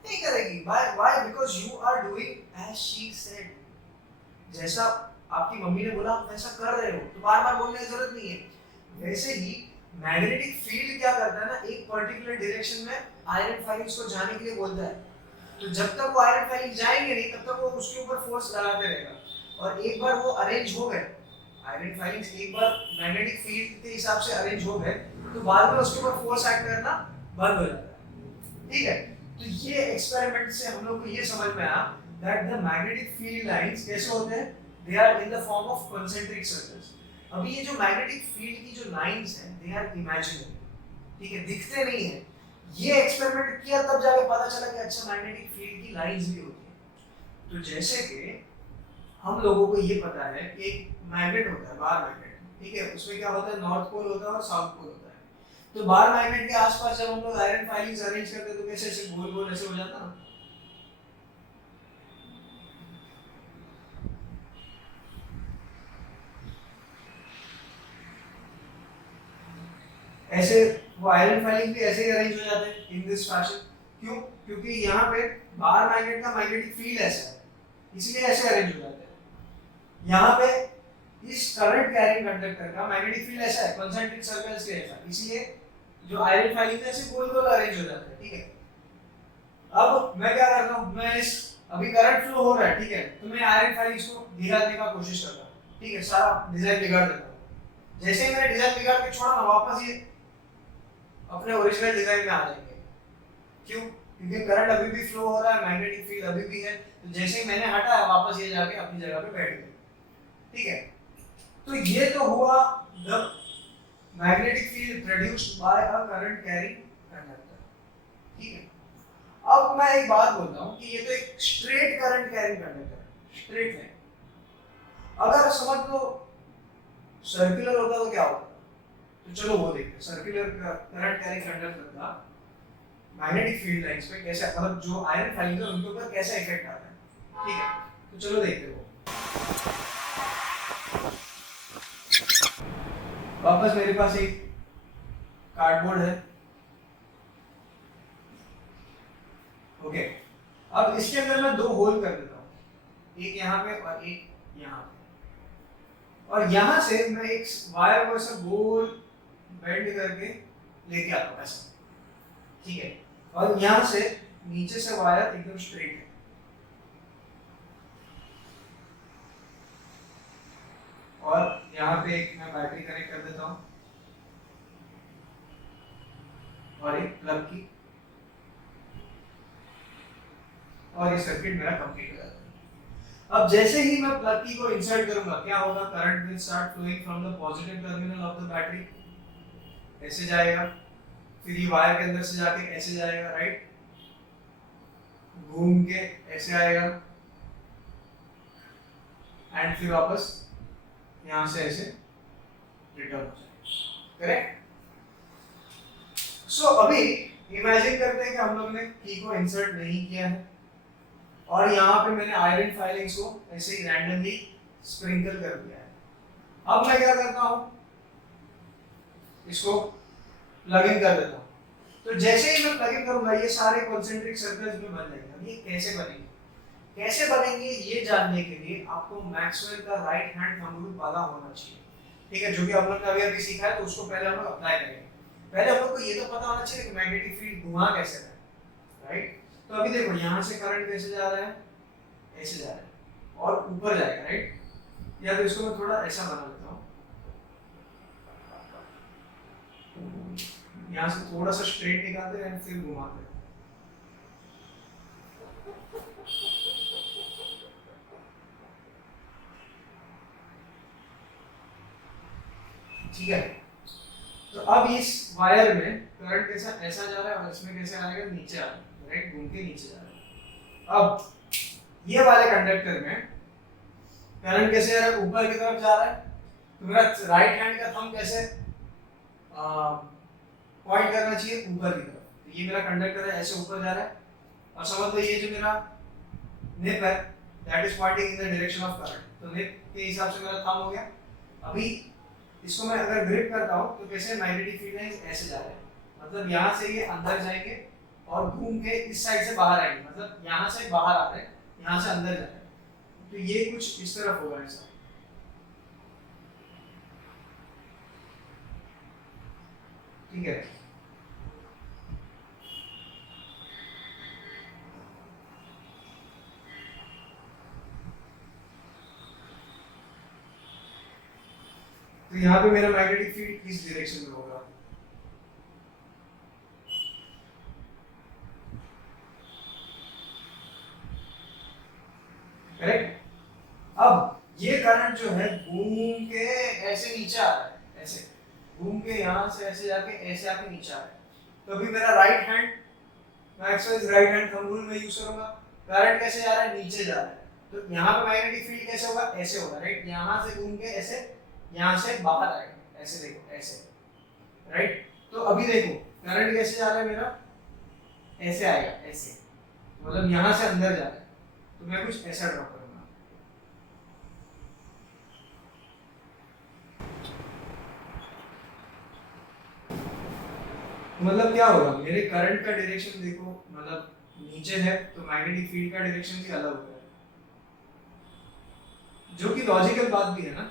नहीं करेगी। Why? Because you are doing as she said. जैसा आपकी मम्मी ने बोला आप वैसा कर रहे हो, तो बार-बार बोलने की जरूरत नहीं है। वैसे ही मैग्नेटिक फील्ड क्या करता है ना, एक पर्टिकुलर डायरेक्शन में आयरन फाइलिंग्स को जाने के लिए बोलता है। तो जब तक वो आयरन फाइलिंग जाएंगे नहीं तब तक वो उसके ऊपर फोर्स लगाते रहेगा। और एक बार वो अरेंज हो गए आयरन फाइलिंग्स, एक बार मैग्नेटिक फील्ड के हिसाब से अरेंज हो गए, तो बाद में उसके ऊपर फोर्स एक्ट करना बंद हो जाता है। ठीक है, तो ये एक्सपेरिमेंट से हम लोग को ये समझ में आया that the magnetic field lines कैसे होते हैं, they are in the form of concentric circles. अभी ये जो मैग्नेटिक फील्ड की जो लाइंस हैं दे आर इमेजिनरी। ठीक है, दिखते नहीं है। ये एक्सपेरिमेंट किया तब जाके पता चला कि अच्छा मैग्नेटिक फील्ड की लाइंस भी होती हैं। तो जैसे कि हम लोगों को ये पता है कि एक मैग्नेट होता है, बार मैग्नेट। ठीक है, उसमें क्या होता है, नॉर्थ पोल होता है और साउथ पोल होता है। तो बार मैग्नेट के आसपास जब हम लोग आयरन फाइलिंग्स अरेंज करते हैं तो कैसे ऐसे गोल गोल ऐसे हो जाता ना। ऐसे वो आयरन फाइलिंग भी ऐसे ही अरेंज हो जाते हैं इन दिस फैशन। क्यों? क्योंकि यहाँ पे बार मैग्नेट का मैग्नेटिक फील्ड ऐसा है, इसलिए ऐसे अरेंज हो जाते हैं। यहाँ पे इस करंट कैरिंग कंडक्टर का मैग्नेटिक फील्ड ऐसा है, कंसेंट्रिक सर्कल्स के ऐसा, इसलिए जो आयरन फाइलिंग है ऐसे गोल गोल अरेंज हो जाता है, ठीक है। अब मैं क्या करता हूँ, मैं इस अभी करंट फ्लो हो रहा है, ठीक है, तो मैं आयरन फाइलिंग्स को गिराने का कोशिश करता हूँ, ठीक है, सारा डिजाइन बिगाड़ देता हूँ। जैसे ही मैंने डिजाइन बिगाड़ के छोड़ा ना, वापस ये अपने ओरिजिनल डिजाइन में आ जाएंगे। क्यों? क्योंकि करंट अभी भी फ्लो हो रहा है, मैग्नेटिक फील्ड अभी भी है, तो जैसे ही मैंने हटाया वापस ये जाके अपनी जगह पे बैठ गए, ठीक है। तो ये तो हुआ the magnetic field produced by a current carrying conductor, ठीक है। अब मैं एक बात बोलता हूँ कि ये तो एक स्ट्रेट करंट कैरिंग कंडक्टर है, स्ट्रेट है। अगर समझ लो सर्कुलर होता तो क्या होता, तो चलो वो देखते हैं सर्कुलर करंट कैरिंग कंडक्टर का मैग्नेटिक फील्ड लाइंस पे कैसे, मतलब जो आयरन फाइलिंग है उनके ऊपर कैसा इफेक्ट आता है, ठीक है। तो चलो देखते हैं वो। वापस मेरे पास एक कार्डबोर्ड है, ओके। अब इसके अंदर मैं दो होल कर देता हूँ, एक यहाँ पे और एक यहाँ पे, और यहाँ से मैं एक वायर को ऐसा गोल बेंड करके लेके आता हूँ ऐसा, ठीक है। और यहाँ से नीचे से वायर एकदम स्ट्रेट है, और यहाँ पे एक मैं बैटरी कनेक्ट कर देता हूँ और एक प्लग की, और ये सर्किट मेरा कंप्लीट हो जाता है। अब जैसे ही मैं प्लग की को इंसर्ट करूंगा, क्या होगा, current will start flowing from the positive terminal of the battery, ऐसे जाएगा, फिर ये वायर के अंदर से जाके ऐसे जाएगा, राइट, घूम के ऐसे आएगा, एंड फिर वापस यहाँ से ऐसे रिटर्न हो जाएगा, करेक्ट। सो अभी इमेजिन करते हैं कि हम लोग ने की को इंसर्ट नहीं किया है, और यहाँ पे मैंने आयरन फाइलिंग्स को ऐसे ही रैंडमली स्प्रिंकल कर दिया है। अब मैं क्या करता हूँ, इसको प्लग इन कर देता हूँ। तो जैसे ही मैं प्लग इन करूंगा ये सारे कॉन्सेंट्रिक सर्कल्स में बन जाएंगे। ये कैसे बनेंगे, कैसे बनेंगे ये जानने के लिए आपको मैक्सवेल का राइट हैंड थंब रूल पता होना चाहिए, ठीक है, जो कि हम लोग ने अभी अभी सीखा है, तो उसको पहले हम लोग अप्लाई करेंगे। पहले हम लोग को ये तो पता होना चाहिए कि मैग्नेटिक फील्ड घुमा कैसे रहा है, राइट। तो अभी देखो यहाँ से करंट कैसे जा रहा है, ऐसे जा रहा है और ऊपर जाएगा, राइट। या तो इसको मैं थोड़ा ऐसा बना लेता हूँ, यहाँ से थोड़ा सा स्ट्रेट निकालते हैं फिर घुमाते हैं, ठीक है। तो अब इस वायर में करंट कैसा ऐसा जा रहा है और इसमें कैसे आएगा, नीचे आ रहा है, राइट, घूम के नीचे जा रहा है। अब ये वाले कंडक्टर में करंट कैसे आ रहा है, ऊपर की तरफ जा रहा है, तो मेरा राइट हैंड का थंब कैसे पॉइंट करना चाहिए, ऊपर की तरफ। तो ये मेरा कंडक्टर है, ऐसे ऊपर जा रहा है, और समझ लो ये जो मेरा निप है that is pointing in the direction of current, तो निप के हिसाब से मेरा थंब हो गया। अभी इसको मैं अगर ग्रिप करता हूँ तो कैसे मैग्नेटिक फील्ड लाइंस ऐसे जा रहे हैं, मतलब यहाँ से ये अंदर जाएंगे और घूम के इस साइड से बाहर आएंगे, मतलब यहाँ से बाहर आ रहे हैं, यहाँ से अंदर जा रहे हैं, तो ये कुछ इस तरफ होगा ऐसा, ठीक है। तो यहाँ पे मेरा मैग्नेटिक फील्ड किस डायरेक्शन में होगा, करेक्ट। अब ये करंट जो है घूम के ऐसे नीचे आ रहा है, ऐसे घूम के यहाँ से ऐसे जाके ऐसे आके नीचे आ रहा है, तो अभी मेरा right hand Maxwell's right hand thumb rule में यूज करूंगा। करंट कैसे जा रहा है, नीचे जा रहा है, तो यहाँ पे मैग्नेटिक फील्ड कैसे होगा, ऐसे होगा, राइट, यहाँ से घूम के ऐसे यहाँ से बाहर आएगा, ऐसे देखो ऐसे, राइट। तो अभी देखो करंट कैसे जा रहा है मेरा, ऐसे आएगा, ऐसे, मतलब यहाँ से अंदर जा रहा है, तो मैं कुछ ऐसा ड्रॉ करूंगा, मतलब क्या होगा, मेरे करंट का डायरेक्शन देखो, मतलब नीचे है तो मैग्नेटिक फील्ड का डायरेक्शन भी अलग होता है, जो कि लॉजिकल बात भी है ना,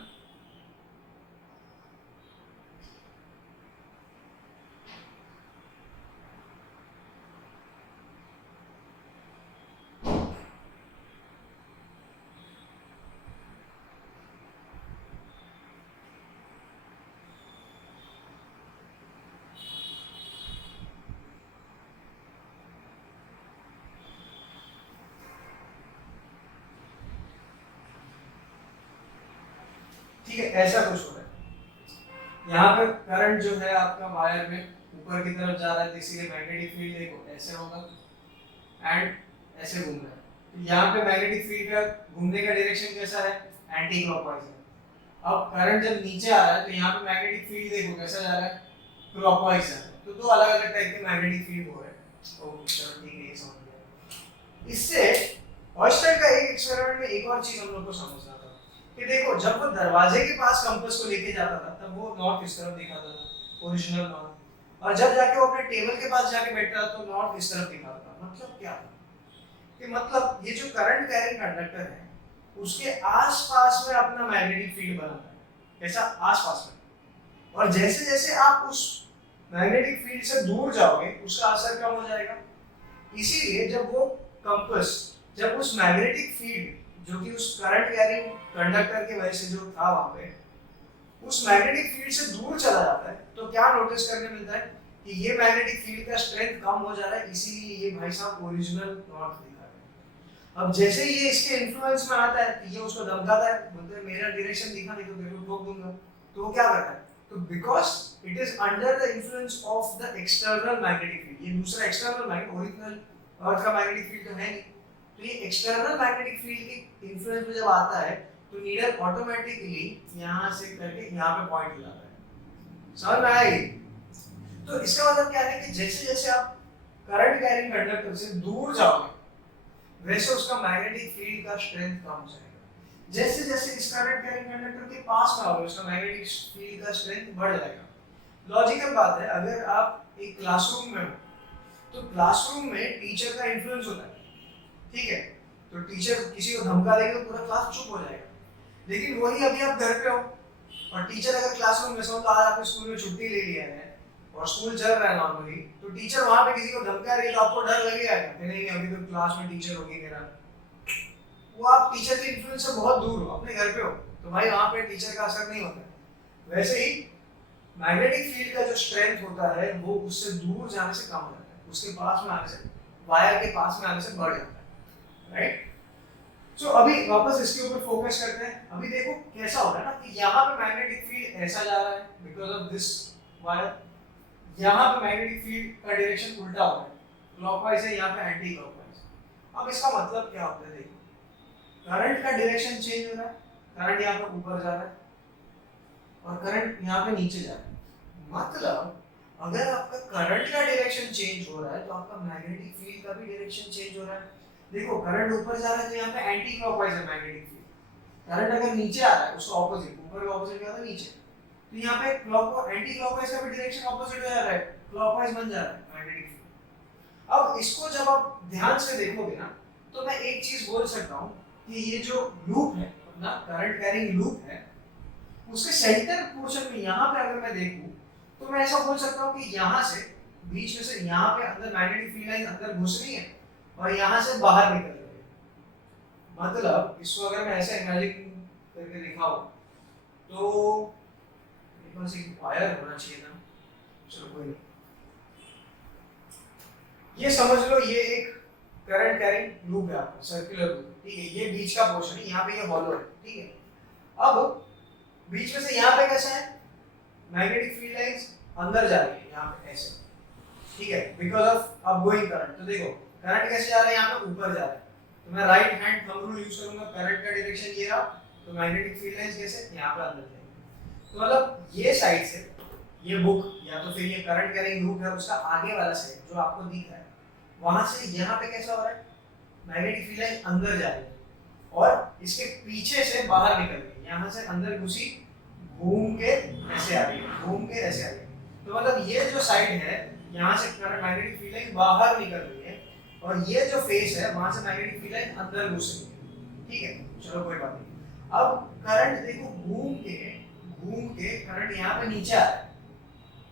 ठीक है, ऐसा कुछ हो रहा है। यहाँ पे करंट जो है आपका वायर में ऊपर की तरफ जा रहा है, तो इसीलिए मैग्नेटिक फील्ड देखो ऐसे होगा एंड ऐसे घूम रहा है। तो यहाँ पे मैग्नेटिक फील्ड का घूमने का डायरेक्शन कैसा है, एंटी क्लॉकवाइज है। अब करंट जब नीचे आ रहा है तो यहाँ पे मैग्नेटिक फील्ड देखो कैसा जा रहा है, क्लॉकवाइज जा रहा है। तो दो अलग अलग टाइप के मैग्नेटिक फील्ड हो रहे हैं। तो चलो ठीक है, ये समझ गया। इससे ऑयस्टर का एक एक्सपेरिमेंट में एक और चीज हम लोग को समझना था कि देखो जब वो दरवाजे के पास कंपास को लेके जाता था तब वो नॉर्थ इस तरफ दिखाता था, ओरिजिनल नॉर्थ, और जब जाके वो अपने टेबल के पास जाके बैठता था तो नॉर्थ इस तरफ दिखाता था। मतलब क्या था कि मतलब ये जो करंट कैरिंग कंडक्टर है उसके आसपास में अपना मैग्नेटिक फील्ड बनाता है, कैसा, आसपास में। और जैसे जैसे आप उस मैग्नेटिक फील्ड से दूर जाओगे उसका असर कम हो जाएगा। इसीलिए जब वो कंपास, जब उस मैग्नेटिक फील्ड जो कि उस करंट कैरिंग कंडक्टर की वजह से जो था वहां पे, उस मैग्नेटिक फील्ड से दूर चला जाता है तो क्या नोटिस करने मिलता है कि ये मैग्नेटिक फील्ड का स्ट्रेंथ कम हो जा रहा है, इसीलिए ये भाई साहब ओरिजिनल नॉर्थ दिखा रहे हैं। अब जैसे ये इसके इन्फ्लुएंस में आता है तो ये उसको धमकाता है, बोलते हैं मेरा डायरेक्शन दिखा नहीं तो तेरे को ठोक दूंगा। तो वो क्या करता है, तो because it is under the influence of the external magnetic field, ये दूसरा एक्सटर्नल मैग्नेट, ओरिजिनल अर्थ का मैग्नेटिक फील्ड तो है नहीं, तो ये एक्सटर्नल मैग्नेटिक फील्ड के इन्फ्लुएंस में जब आता है तो नीडल ऑटोमेटिकली यहाँ से करके यहाँ पे पॉइंट हो जाता है। समझ में आएगी? तो इसका मतलब क्या है कि जैसे जैसे आप करंट कैरिंग कंडक्टर से दूर जाओगे वैसे उसका मैग्नेटिक फील्ड का स्ट्रेंथ कम हो जाएगा। जैसे जैसे इस करंट कैरिंग कंडक्टर के पास में आओगे उसका मैग्नेटिक फील्ड का स्ट्रेंथ बढ़ जाएगा। लॉजिकल बात है, अगर आप एक क्लासरूम में हो तो क्लासरूम में टीचर का इन्फ्लुएंस होता है, ठीक है, तो टीचर किसी को धमका देगा तो पूरा क्लास चुप हो जाएगा। लेकिन वही अभी आप घर पे हो और टीचर अगर क्लासरूम में, समझ लो आज आपने स्कूल में छुट्टी ले लिया है और स्कूल चल रहा है नॉर्मली, तो टीचर वहां पे किसी को धमका रही है तो आपको डर लगेगा कि नहीं अभी तो क्लास में टीचर होगी मेरा। वो आप टीचर के इन्फ्लुएंस से बहुत दूर हो, अपने घर पे हो, तो भाई वहां पे टीचर का असर नहीं होता। वैसे ही मैग्नेटिक फील्ड का जो स्ट्रेंथ होता है वो उससे दूर जाने से कम हो जाता है, उसके पास में आने से, वायर के पास में आने से बढ़ जाता है, राइट। सो अभी वापस इसके ऊपर फोकस करते हैं। अभी देखो कैसा हो रहा है ना कि यहाँ पे मैग्नेटिक फील्ड ऐसा जा रहा है बिकॉज ऑफ दिस वायर, यहाँ पे मैग्नेटिक फील्ड का डायरेक्शन उल्टा हो रहा है, क्लॉकवाइज है, यहाँ पे एंटी क्लॉकवाइज। अब इसका मतलब क्या होता है, देखो करंट का डायरेक्शन चेंज हो रहा है, करंट यहाँ पे ऊपर जा रहा है और करंट यहाँ पे नीचे जा रहा है। मतलब अगर आपका करंट का डायरेक्शन चेंज हो रहा है तो आपका मैग्नेटिक फील्ड का भी डायरेक्शन चेंज हो रहा है। देखो करंट ऊपर जा रहा है तो यहाँ पे एंटी क्लॉकवाइज है मैग्नेटिक फील्ड, करंट अगर नीचे आ रहा है उसका ऑपोजिट, ऊपर का ऑपोजिट क्या होता है नीचे, तो यहाँ पे क्लॉक एंटी क्लॉकवाइज का भी डायरेक्शन ऑपोजिट हो जा रहा है, क्लॉकवाइज बन जा रहा है मैग्नेटिक फील्ड। अब इसको जब आप ध्यान से देखोगे ना तो मैं एक चीज बोल सकता हूँ कि ये जो लूप है अपना करंट कैरिंग लूप है, उसके सेंटर पोर्शन में यहाँ पे अगर मैं देखूं तो मैं ऐसा बोल सकता हूँ कि यहाँ से बीच में से यहाँ पे अंदर मैग्नेटिक फील्ड लाइन अंदर घुस रही है और यहाँ से बाहर निकल रही है। मतलब इसको अगर मैं ऐसे इमेजिन करके दिखाऊं तो मेरे पास एक वायर होना चाहिए ना, चलो कोई नहीं, ये समझ लो ये एक करंट कैरिंग लूप है आपका, सर्कुलर लूप, ठीक है, ये बीच का पोर्शन है, यहाँ पे ये हॉलो है, ठीक है। अब बीच में से यहाँ पे कैसा है, मैग्नेटिक फील्ड लाइंस अंदर जा रही है यहाँ पे ऐसे, ठीक है, बिकॉज ऑफ अपगोइंग करंट। तो देखो करंट कैसे जा रहा है, यहाँ पे ऊपर जा रहा है, तो मैं right hand thumb rule use करूंगा, करंट का डायरेक्शन ये रहा, तो मैग्नेटिक फील्ड लाइंस कैसे यहाँ पे अंदर जाएंगे। तो मतलब ये साइड से ये बुक या तो फिर ये करंट कैरिंग लूप है उसका आगे वाला साइड जो आपको दिख रहा है, वहां से यहाँ पे कैसा हो रहा है, मैग्नेटिक फील्ड लाइन अंदर जा रही है और इसके पीछे से बाहर निकल रही है, यहाँ से अंदर घुसी घूम के ऐसे आ रही है, घूम के ऐसे आ रही है। तो मतलब ये जो साइड है यहाँ से करंट मैग्नेटिक फील्ड लाइन बाहर निकल रही है और ये जो फेस है वहां से मैग्नेटिक फील्ड लाइन अंदर घुस रही है, ठीक है, चलो कोई बात नहीं। अब करंट देखो घूम के करंट यहाँ पे नीचे आ रहा है,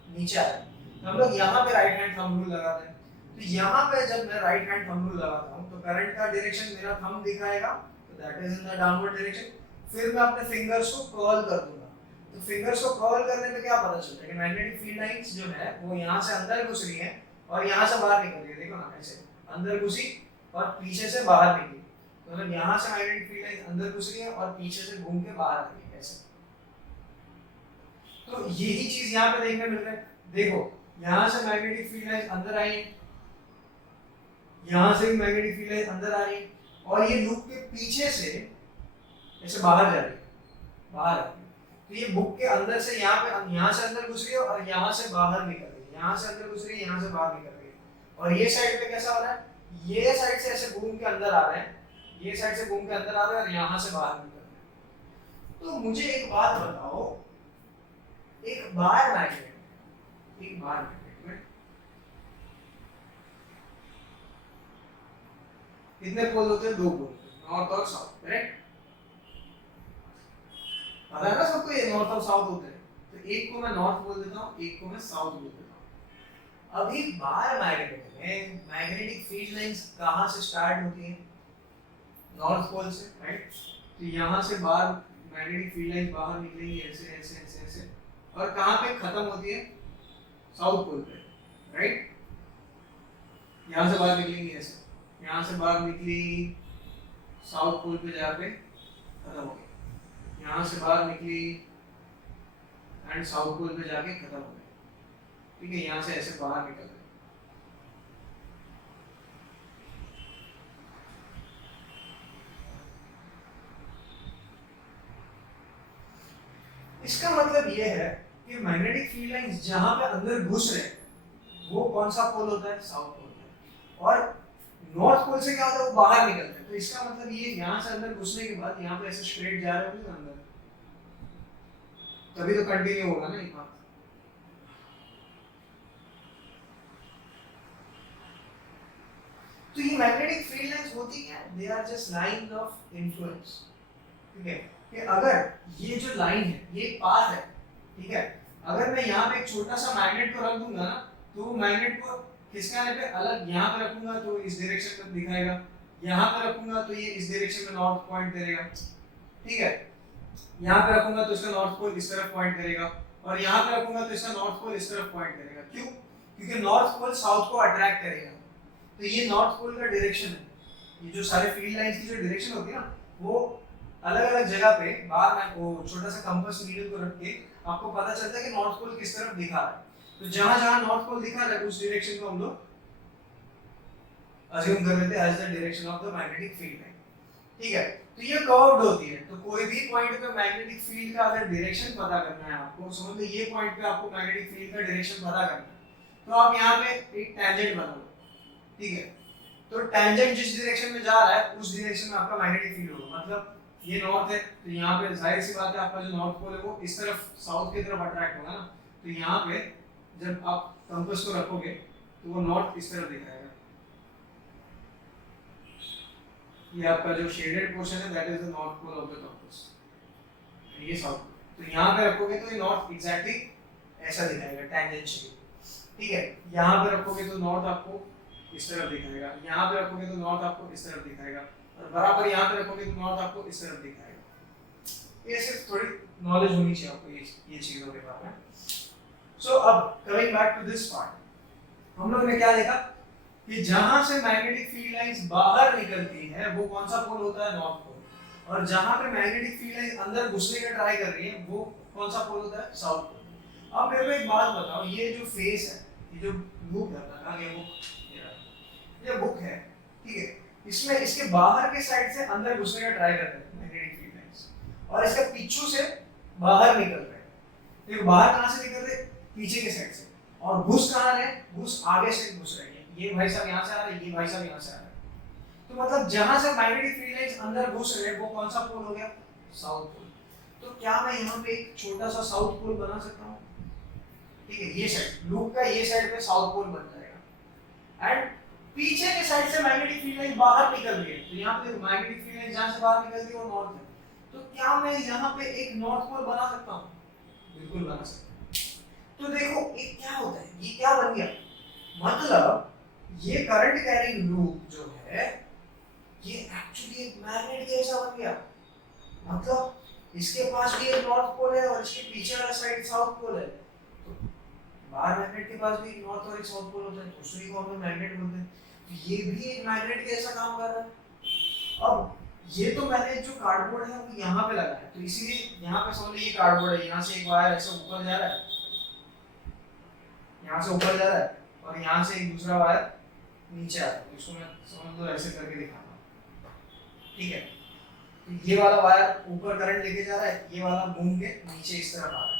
नीचे आ रहा है, तो हम लोग यहाँ पे राइट हैंड थंब रूल लगाते हैं। तो यहाँ पे जब मैं राइट हैंड थंब रूल लगाता हूँ तो करंट का डायरेक्शन मेरा थंब दिखाएगा, तो that is in the downward direction. फिर मैं अपने फिंगर्स को कर्ल कर दूंगा, तो फिंगर्स को कर्ल करने पे क्या पता चलता है कि मैग्नेटिक फील्ड लाइंस जो है वो यहाँ से अंदर घुस रही है और यहाँ से बाहर निकल रही है, देखो ना ऐसे अंदर घुसी और पीछे से बाहर निकली, तो मतलब यहाँ से मैग्नेटिक फील्ड लाइंस अंदर घुस रही है और पीछे से घूम के बाहर आ रही है ऐसे, तो यही चीज यहाँ पे देखने मिल रहा है। देखो यहाँ से मैग्नेटिक फील्ड लाइंस अंदर आई है, यहाँ से भी मैग्नेटिक फील्ड लाइंस अंदर आ रही है, और ये लूप के पीछे से ऐसे बाहर जा रही है, बाहर आ रही है। तो ये बुक के अंदर से यहाँ पे, यहाँ से अंदर घुस रही है और यहाँ से बाहर निकल रही है, यहाँ से अंदर घुस रही है, यहाँ से बाहर निकल रही है। और ये साइड पे कैसा हो रहा है, ये साइड से ऐसे घूम के अंदर आ रहे हैं, ये साइड से घूम के अंदर आ रहे हैं और यहाँ से बाहर निकल रहे हैं। तो मुझे एक बात बताओ, एक बार मैग्नेट में कितने पोल होते हैं? 2 पोल, नॉर्थ और साउथ, करेक्ट? पता है ना सबको ये नॉर्थ और साउथ होते हैं। तो एक को मैं नॉर्थ बोल देता हूँ, एक को मैं साउथ बोल देता हूँ। अभी बार मैग्नेट में मैग्नेटिक फील्ड लाइंस कहाँ से स्टार्ट होती है? नॉर्थ पोल से, राइट? तो यहाँ से बार मैग्नेटिक फील्ड लाइंस बाहर निकलेंगी ऐसे ऐसे ऐसे ऐसे, और कहाँ पे खत्म होती है? साउथ पोल पे, राइट? यहाँ से बाहर निकलेंगी ऐसे, यहाँ से बाहर निकली साउथ पोल पे जाके खत्म हो गई, यहाँ से बाहर निकली एंड साउथ पोल पे जाके खत्म हो गई, ठीक है? यहाँ से ऐसे बाहर निकल गई। इसका मतलब ये है कि मैग्नेटिक फील्ड लाइंस जहां पे अंदर घुस रहे हैं वो कौन सा पोल होता है? साउथ पोल होता है। और नॉर्थ पोल से क्या होता है? वो बाहर निकलते हैं। तो इसका मतलब ये यहाँ से अंदर घुसने के बाद यहाँ पे ऐसे स्ट्रेट जा रहे होंगे अंदर, तभी तो कंटिन्यू होगा ना ये बात। तो ये मैग्नेटिक फील्ड लाइंस होती क्या है? They are just lines of influence, ठीक है? कि अगर ये जो लाइन है ये एक पाथ है, ठीक है? अगर मैं यहाँ पे एक छोटा सा मैग्नेट को रख दूंगा ना, तो वो मैग्नेट को खिसकाने पे अलग यहाँ पे रखूंगा तो इस डायरेक्शन में दिखाएगा, यहाँ पे रखूंगा तो ये इस डायरेक्शन में नॉर्थ पॉइंट करेगा, ठीक है? यहाँ पे रखूंगा तो इसका नॉर्थ पोल इस तरफ पॉइंट करेगा, और यहाँ पे रखूंगा तो इसका नॉर्थ पोल इस तरफ पॉइंट करेगा। क्यों? क्योंकि नॉर्थ पोल साउथ को अट्रैक्ट करेगा। तो ये नॉर्थ पोल का डायरेक्शन है। ये जो सारे फील्ड लाइंस की जो डायरेक्शन होती है ना, वो अलग अलग जगह पे बाहर में वो छोटा सा कंपास नीडल को रख के आपको पता चलता है कि नॉर्थ पोल किस तरफ दिखा रहा है। तो जहां जहां नॉर्थ पोल दिखा रहा है उस डायरेक्शन को हम लोग अज्यूम कर लेते हैं as the direction of the magnetic field line, ठीक है? तो ये कर्व्ड होती है। तो कोई भी पॉइंट पे मैग्नेटिक फील्ड का अगर डायरेक्शन पता करना है आपको, समझ लो ये पॉइंट पे आपको मैग्नेटिक फील्ड का डायरेक्शन पता करना है, तो आप यहाँ पे एक टेंजेंट बना लो, ठीक है? तो टेंजेंट जिस डायरेक्शन में जा रहा है उस डायरेक्शन में आपका मैग्नेटिक फील्ड होगा। मतलब ये नॉर्थ है तो यहाँ पे जाहिर सी बात है आपका जो नॉर्थ पोल है वो इस तरफ साउथ की तरफ अट्रैक्ट होगा ना। तो यहाँ पे जब आप कंपास को रखोगे तो वो नॉर्थ इस तरफ दिखाएगा। ये आपका जो शेडेड पोर्शन है that is the north pole of the compass, ये साउथ। तो यहाँ पे रखोगे तो ये नॉर्थ एग्जैक्टली ऐसा दिखाएगा टेंजेंशियली, ठीक है? यहाँ पे रखोगे तो नॉर्थ आपको इस तरफ दिखाएगा, यहाँ पे रखोगे तो नॉर्थ आपको इस तरफ दिखाएगा, और बराबर यहाँ पे रखोगे तो नॉर्थ आपको इस तरफ दिखाएगा। ये सिर्फ थोड़ी नॉलेज होनी चाहिए आपको ये चीजों के बारे में। सो अब coming back to this part, हम लोग ने क्या देखा कि जहां से मैग्नेटिक फील्ड लाइंस बाहर निकलती है वो कौन सा पोल होता है? North pole. और जहां पे मैग्नेटिक फील्ड लाइंस अंदर घुसने का ट्राई कर रही है वो कौन सा पोल होता है? South pole. अब मेरे को एक बात बताओ, ये जो फेस है, ये जो बुक है ना, ये बुक है, ठीक है? इसमें इसके बाहर के साइड से अंदर घुसने का ट्राई कर रहे हैं मैग्नेटिक फील्ड लाइंस, और इसके पीछू से बाहर निकल रहे हैं। तो बाहर कहां से निकल रहे? पीछे के साइड से। और घुस कहां रहे? घुस आगे से घुस रहे हैं। ये भाई साहब यहां से आ रहे हैं, ये भाई साहब यहां से आ रहे हैं। तो मतलब जहां से मैग्नेटिक फील्ड लाइंस अंदर घुस रहे हैं वो कौन सा पोल हो गया? South pole. तो क्या मैं यहाँ पे एक छोटा सा साउथ पोल बना सकता हूँ? ठीक है, ये साइड लूप का ये साइड पे साउथ पोल बन जाएगा, एंड पीछे के साइड से मैग्नेटिक फील्ड लाइन बाहर निकल रही है। तो यहाँ पे मैग्नेटिक फील्ड लाइन जहां से बाहर निकलती है वो नॉर्थ है। तो क्या मैं यहाँ पे एक नॉर्थ पोल बना सकता हूँ? बिल्कुल बना सकता हूँ। तो देखो ये क्या होता है, ये क्या बन गया? मतलब ये करंट कैरिंग लूप जो है ये एक्चुअली एक मैग्नेट जैसा बन गया। मतलब इसके पास भी एक नॉर्थ पोल है और इसके पीछे वाला साइड साउथ पोल है। तो बाहर मैग्नेट के पास भी एक नॉर्थ और एक साउथ पोल होता है, तो उसी को हम लोग मैग्नेट बोलते हैं। तो ये भी एक मैग्नेट जैसा काम कर रहा है। अब ये तो मैंने जो कार्डबोर्ड है वो यहाँ पे लगा है, तो इसीलिए यहाँ पे समझ लो ये कार्डबोर्ड है, यहाँ से एक वायर ऐसे ऊपर जा रहा है, यहाँ से ऊपर जा रहा है, और यहाँ से एक दूसरा वायर नीचे आ रहा है। इसको मैं समझ लो ऐसे करके दिखाता हूँ, ठीक है। तो ये वाला वायर ऊपर करंट लेके जा रहा है, ये वाला घूम के नीचे इस तरफ आ रहा है।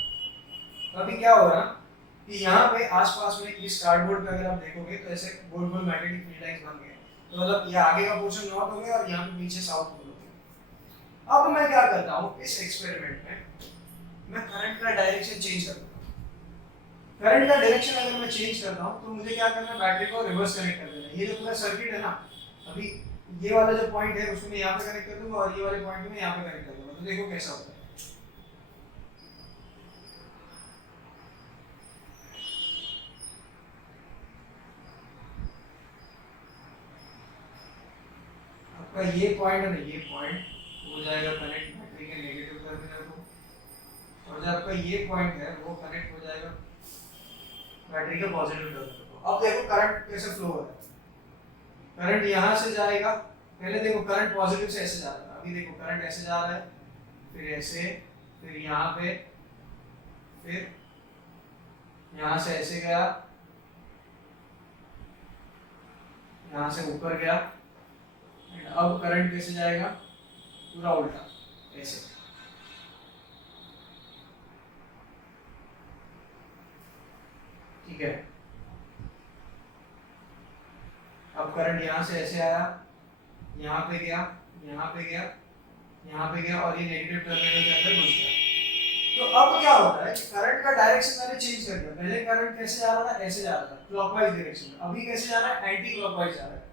तो अभी क्या हो रहा है कि यहाँ पे आसपास में इस कार्डबोर्ड पे अगर आप देखोगे तो ऐसे गोल गोल मैग्नेटिक फील्ड लाइंस बन गए, तो मतलब ये आगे का पोर्शन नॉर्थ हो गया और यहाँ पे पीछे साउथ पोल हो गया। अब मैं क्या करता हूँ इस एक्सपेरिमेंट में, मैं करंट का डायरेक्शन चेंज करता हूँ। करंट का डायरेक्शन अगर मैं चेंज करता हूँ तो मुझे क्या करना है, बैटरी को रिवर्स कनेक्ट कर देना है। ये जो पूरा सर्किट है ना, अभी ये वाला जो पॉइंट है उसको मैं यहाँ पे कनेक्ट कर दूंगा और ये वाले पॉइंट में यहाँ पे कनेक्ट कर दूंगा, तो देखो कैसा होता है। आपका ये पॉइंट है ना, ये पॉइंट हो जाएगा कनेक्ट बैटरी के नेगेटिव टर्मिनल को, और जो आपका ये पॉइंट है वो कनेक्ट हो जाएगा बैटरी के पॉजिटिव टर्मिनल को। अब देखो करंट कैसे फ्लो हो रहा है, करंट यहाँ से जाएगा, पहले देखो करंट पॉजिटिव से ऐसे जा रहा था, अभी देखो करंट ऐसे जा रहा है, फिर ऐसे, फिर यहाँ पे, फिर यहाँ से ऐसे गया, यहाँ से ऊपर गया, अब करंट कैसे जाएगा, पूरा उल्टा ऐसे। ठीक है, अब करंट यहाँ से ऐसे आया, यहाँ पे गया, यहाँ पे गया, यहाँ पे गया, और ये नेगेटिव टर्मिनल के अंदर घुस गया। तो अब क्या होता है कि करंट का डायरेक्शन मैंने चेंज कर दिया। पहले करंट कैसे जा रहा था, ऐसे जा रहा था क्लॉकवाइज डायरेक्शन में, अभी कैसे जा रहा है, एंटी क्लॉकवाइज जा रहा है।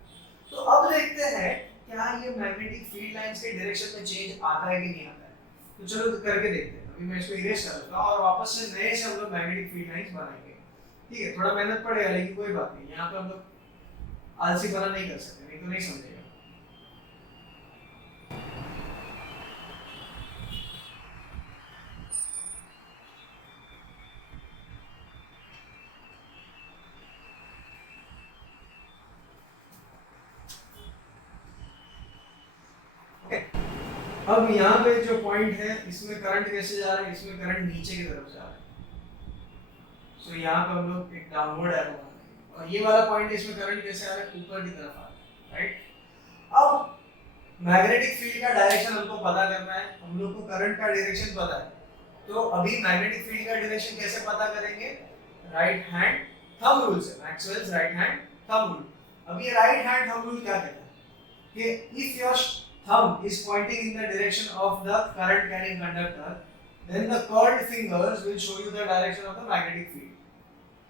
तो अब देखते हैं क्या ये मैग्नेटिक फील्ड लाइंस के डायरेक्शन में चेंज आता है कि नहीं आता है। तो चलो करके देखते हैं। अभी मैं इसको इरेज कर देता हूं और वापस से नए से हम लोग मैग्नेटिक फील्ड लाइंस बनाएंगे। ठीक है, थोड़ा मेहनत पड़ेगा लेकिन कोई बात नहीं, यहाँ पे हम लोग आलसी बना नहीं कर सकते, नहीं तो नहीं समझेगा। अब यहाँ पे जो पॉइंट है इसमें करंट कैसे जा रहा है, इसमें करंट नीचे की तरफ जा रहा है। तो यहाँ पे हम लोग एक डाउनवर्ड एरो बनाएंगे, और ये वाला पॉइंट है इसमें करंट कैसे आ रहा है, ऊपर की तरफ आ रहा है, राइट। अब मैग्नेटिक फील्ड का डायरेक्शन हमको पता करना है, हम लोग को करंट का डायरेक्शन पता है, तो अभी मैग्नेटिक फील्ड का डायरेक्शन कैसे पता करेंगे, राइट हैंड थंब रूल से, Maxwell's right hand thumb rule. अब ये राइट हैंड थंब रूल क्या कहता है कि if your thumb is pointing in the direction of the current carrying conductor, then the curved fingers will show you the direction of the magnetic field.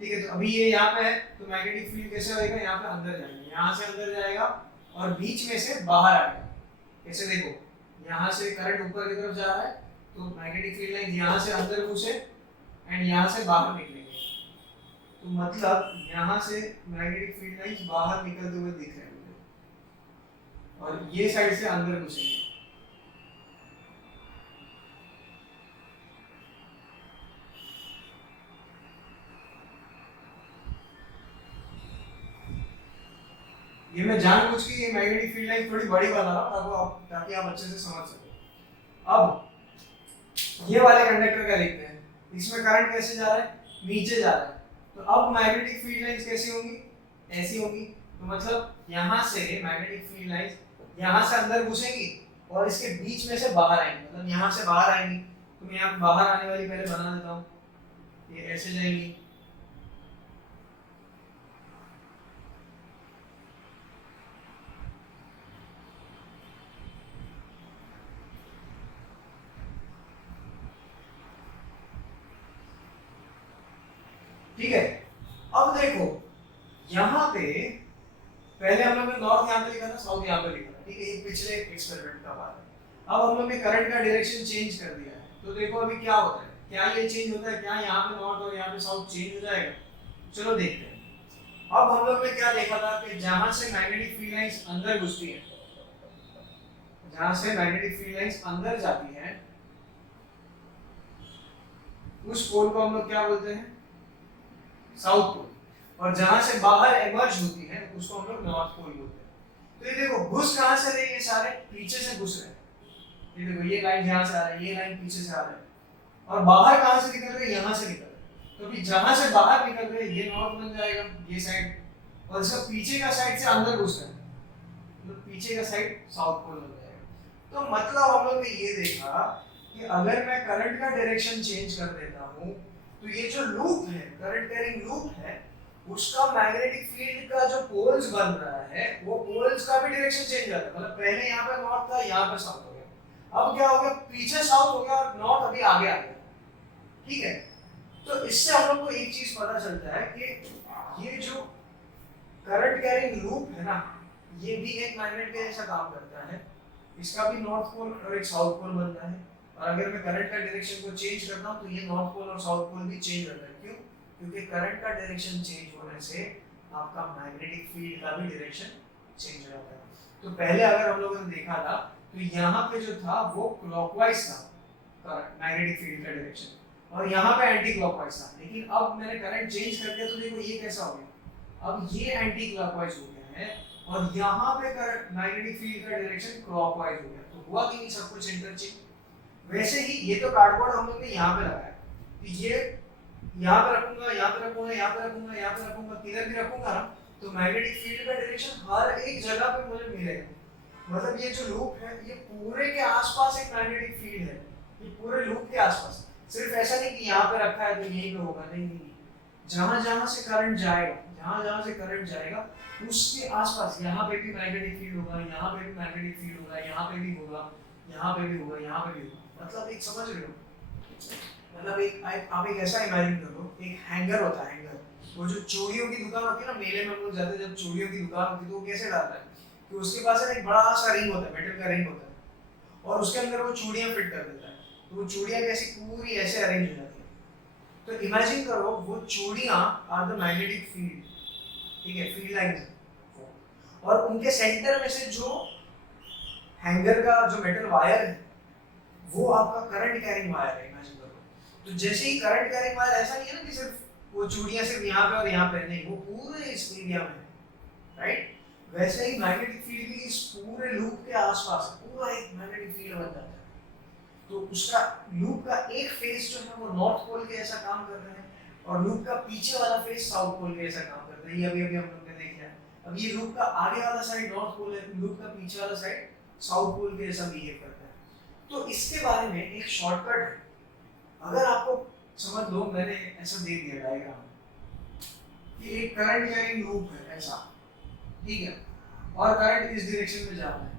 ठीक है, तो अभी ये यहाँ पे है, तो मैग्नेटिक फील्ड कैसे होएगा, यहाँ पे अंदर जाएगा, यहाँ से अंदर जाएगा और बीच में से बाहर आएगा। कैसे देखो, यहाँ से करंट ऊपर की तरफ जा रहा है, तो मैग्नेटिक फील्ड लाइन यहाँ से अंदर घुसे एंड यहाँ से बाहर निकलेंगे, तो मतलब यहाँ से मैग्नेटिक फील्ड लाइन बाहर निकलते हुए दिख रहे हैं और ये साइड से अंदर घुसेंगे। ये मैं जानबूझ के ये मैग्नेटिक फील्ड लाइन थोड़ी बड़ी बना रहा हूं ताकि आप अच्छे से समझ सको। अब ये वाले कंडक्टर का देखते हैं, इसमें करंट कैसे जा रहा है, नीचे जा रहा है, तो अब मैग्नेटिक फील्ड लाइंस कैसी होंगी, ऐसी होंगी। तो मतलब यहाँ से मैग्नेटिक फील्ड लाइंस यहाँ से अंदर घुसेंगी और इसके बीच में से बाहर आएंगी, मतलब यहाँ से बाहर आएंगी। तो मैं यहाँ पे बाहर आने वाली पहले बना देता हूँ, ये ऐसे जाएंगी, ठीक है। अब देखो यहाँ पे पहले हम लोग ने नॉर्थ यहाँ पे लिखा था, साउथ यहाँ पे लिखा था, ठीक है, ये पिछले एक्सपेरिमेंट का बात है। अब हम लोग ने करंट का डायरेक्शन चेंज कर दिया है, तो देखो अभी क्या होता है, क्या ये चेंज होता है, क्या यहाँ पे नॉर्थ और यहाँ पे साउथ चेंज हो जाएगा। चलो देखते हैं। अब हम लोग ने क्या देखा था कि जहां से मैग्नेटिक फील्ड लाइंस अंदर घुसती है, जहां से मैग्नेटिक फील्ड लाइंस अंदर जाती है, उस पोल को हम लोग क्या बोलते हैं, साउथ पोल, और जहां से बाहर इमर्ज होती है उसको हम लोग नॉर्थ पोल बोलते हैं। तो ये देखो घुस कहाँ से रहे, ये सारे पीछे से घुस रहे हैं। ये देखो ये लाइन यहाँ से आ रही है, ये लाइन पीछे से आ रही है, और बाहर कहाँ से निकल रहे हैं, यहाँ से निकल रहे हैं। तो अभी जहाँ से बाहर निकल रहे हैं ये नॉर्थ बन जाएगा, ये साइड, और इसका पीछे का साइड से अंदर घुस रहे हैं, मतलब पीछे का साइड साउथ पोल बन जाएगा। तो मतलब हम लोग ने ये देखा कि अगर मैं करंट का डायरेक्शन चेंज कर देता हूँ तो ये जो लूप है, करंट कैरिंग लूप है, उसका मैग्नेटिक फील्ड का जो पोल्स बन रहा है वो पोल्स का भी डायरेक्शन चेंज होता है। मतलब पहले यहाँ पे नॉर्थ था, यहाँ पे साउथ हो गया, अब क्या हो गया, पीछे साउथ हो गया और नॉर्थ अभी आगे आ गया। ठीक है, तो इससे हम लोग को एक चीज पता चलता है कि ये जो करंट कैरिंग लूप है ना, ये भी एक मैग्नेट के जैसा काम करता है। इसका भी नॉर्थ पोल और एक साउथ पोल बनता है, और अगर मैं करंट का डायरेक्शन को चेंज करता हूँ तो ये नॉर्थ पोल और साउथ पोल भी चेंज होता है। क्यों? क्योंकि करंट का डायरेक्शन चेंज होने से आपका मैग्नेटिक फील्ड का भी डायरेक्शन चेंज हो जाता है। तो पहले अगर हम लोगों ने देखा था तो यहाँ पे जो था वो क्लॉकवाइज था मैग्नेटिक फील्ड का डायरेक्शन, और यहाँ पे एंटी क्लॉकवाइज था। लेकिन अब मैंने करंट चेंज कर दिया तो देखो ये कैसा हो गया, अब ये एंटी क्लॉकवाइज हो गया है और यहाँ पे करंट मैग्नेटिक फील्ड का डायरेक्शन क्लॉकवाइज हो गया। तो हुआ कि नहीं सब कुछ इंटरचेंज। वैसे ही ये तो कार्डबोर्ड हम लोग ने यहाँ पे लगाया, तो ये यहाँ पे रखूंगा, यहाँ पे रखूंगा, यहाँ पे रखूंगा, यहाँ पे रखूंगा, किधर भी रखूंगा ना, तो मैग्नेटिक फील्ड का डायरेक्शन हर एक जगह पे मुझे मिलेगा। मतलब ये जो लूप है ये पूरे के आसपास एक मैग्नेटिक फील्ड है, ये पूरे लूप के आसपास। सिर्फ ऐसा नहीं कि यहाँ पे रखा है तो यहीं पे होगा, नहीं नहीं, जहां जहां से करंट जाएगा, जहां जहां से करंट जाएगा उसके आसपास यहाँ पे भी मैग्नेटिक फील्ड होगा, यहाँ पे भी मैग्नेटिक फील्ड होगा, यहाँ पे भी होगा, यहाँ पे भी होगा, यहाँ पे भी होगा। मतलब एक समझ रहे हो, मतलब एक आप एक ऐसा इमेजिन करो, एक हैंगर होता है, हैंगर, वो जो चूड़ियों की दुकान होती है ना, मेले में हम लोग जाते हैं जब चूड़ियों की दुकान होती है तो वो कैसे डालता है कि उसके पास एक बड़ा सा रिंग होता है, मेटल का रिंग होता है, और उसके अंदर वो चूड़ियां फिट कर देता है, तो वो चूड़ियां कैसी पूरी ऐसे अरेंज हो जाती है। तो इमेजिन करो वो चूड़ियां आर द मैग्नेटिक फील्ड, ठीक है, फील्ड लाइंस, और उनके सेंटर में से जो हैंगर का जो मेटल वायर है वो आपका करंट कैरिंग वायर है, इमेजिन करो। तो जैसे ही करंट कैरिंग वायर, ऐसा नहीं है ना कि सिर्फ वो चूड़ियां सिर्फ यहाँ पे और यहाँ पे, नहीं, वो पूरे इस एरिया में है, राइट। वैसे ही मैग्नेटिक फील्ड भी इस पूरे लूप के आसपास पूरा एक मैग्नेटिक फील्ड बन जाता है। तो उसका लूप का एक फेस जो है वो नॉर्थ पोल के ऐसा काम कर रहा है, और लूप का पीछे वाला फेस साउथ पोल के ऐसा काम कर रहा है। ये अभी अभी हम लोग ने देख लिया। अब ये लूप का आगे वाला साइड नॉर्थ पोल है, लूप का पीछे वाला साइड साउथ पोल के जैसा बिहेव करता है। तो इसके बारे में एक शॉर्टकट है, अगर आपको समझ लो, मैंने ऐसा दे दिया डायग्राम कि एक करंट कैरिंग लूप है ऐसा, ठीक है, और करंट इस डायरेक्शन में जा रहा है।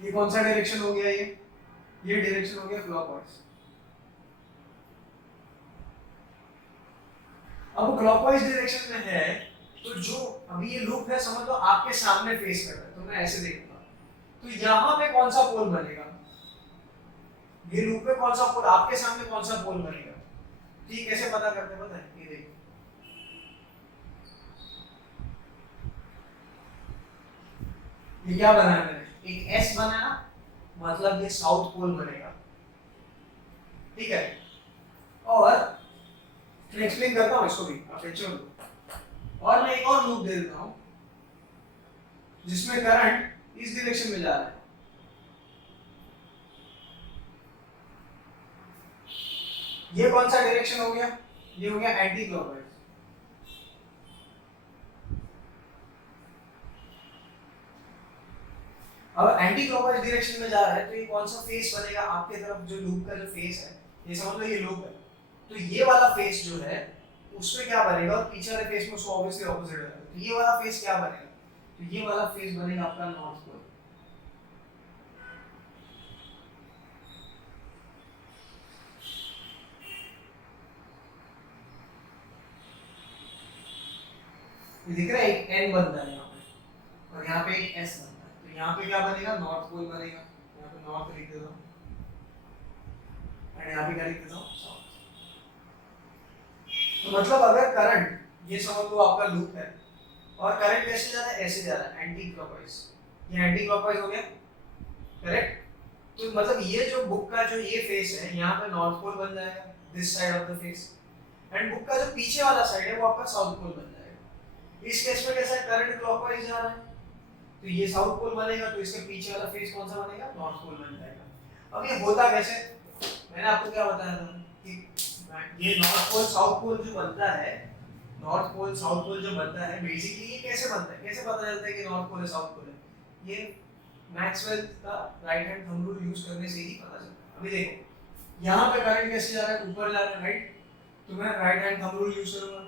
ये कौन सा डायरेक्शन हो गया, ये डायरेक्शन हो गया क्लॉकवाइज। अब क्लॉकवाइज डायरेक्शन में है तो जो अभी ये लूप है समझ लो आपके सामने फेस कर रहा है, तो मैं ऐसे देखूंगा, तो यहाँ पे कौन सा पोल बनेगा, ये लूप पे कौन सा पोल, आपके सामने कौन सा पोल बनेगा। ठीक, कैसे पता करते हैं, पता है, ये देखो, ये क्या बनाया मैंने, एक एस बनाया, मतलब ये साउथ पोल बनेगा, ठीक है। और मैं एक्सप्लेन करता हूँ इसको भी, आप टेंशन लो। और मैं एक और लूप दे देता हूँ जिसमें करंट इस डायरेक्शन में जा रहा है, ये कौन सा डायरेक्शन हो गया, ये हो गया एंटी क्लॉकवाइज। अब एंटी क्लॉकवाइज डायरेक्शन में जा रहा है तो ये कौन सा फेस बनेगा आपके तरफ, जो लूप का जो फेस है, ये समझ लो ये लूप है, तो ये वाला फेस जो है उसमें क्या बनेगा, और पीछे वाले फेस में उसको ऑब्वियसली ऑपोजिट है, तो ये वाला फेस क्या बनेगा, तो ये वाला फेस बनेगा आपका नॉर्थ पोल। ये दिख रहा है, एक एन बनता है यहाँ पे, और यहाँ पे एक एस बनता है, तो यहाँ पे क्या बनेगा, नॉर्थ पोल बनेगा। यहाँ पे नॉर्थ लिख देता हूँ, और यहाँ पे क्या लिख देता हूँ, साउथ। तो मतलब अगर करंट, ये समझ लो आपका लूप है, और करंट कैसे जा रहा है, ऐसे जा रहा है, एंटी क्लॉकवाइज, ये एंटी क्लॉकवाइज हो गया, करेक्ट। तो मतलब ये जो बुक का जो ये फेस है, यहाँ पे नॉर्थ पोल बन जाएगा, this side of the face, and book का जो पीछे वाला साइड है वो आपका साउथ पोल बन जाएगा। इस केस में कैसा है, करंट क्लॉकवाइज जा रहा है, तो ये साउथ पोल बनेगा, तो इसके पीछे वाला फेस कौन सा बनेगा, नॉर्थ पोल बन जाएगा। अब ये होता कैसे, मैंने आपको क्या बताया था कि ये नॉर्थ पोल साउथ पोल जो बनता है, नॉर्थ पोल साउथ पोल जो बनता है, बेसिकली ये कैसे बनता है, कैसे पता चलता है कि नॉर्थ पोल है साउथ पोल है, ये मैक्सवेल का right hand thumb rule use करने से ही पता चलता है। अभी देखो यहाँ पे करंट कैसे जा रहा है, ऊपर जा रहा है, राइट, तो मैं right hand thumb rule use करूंगा,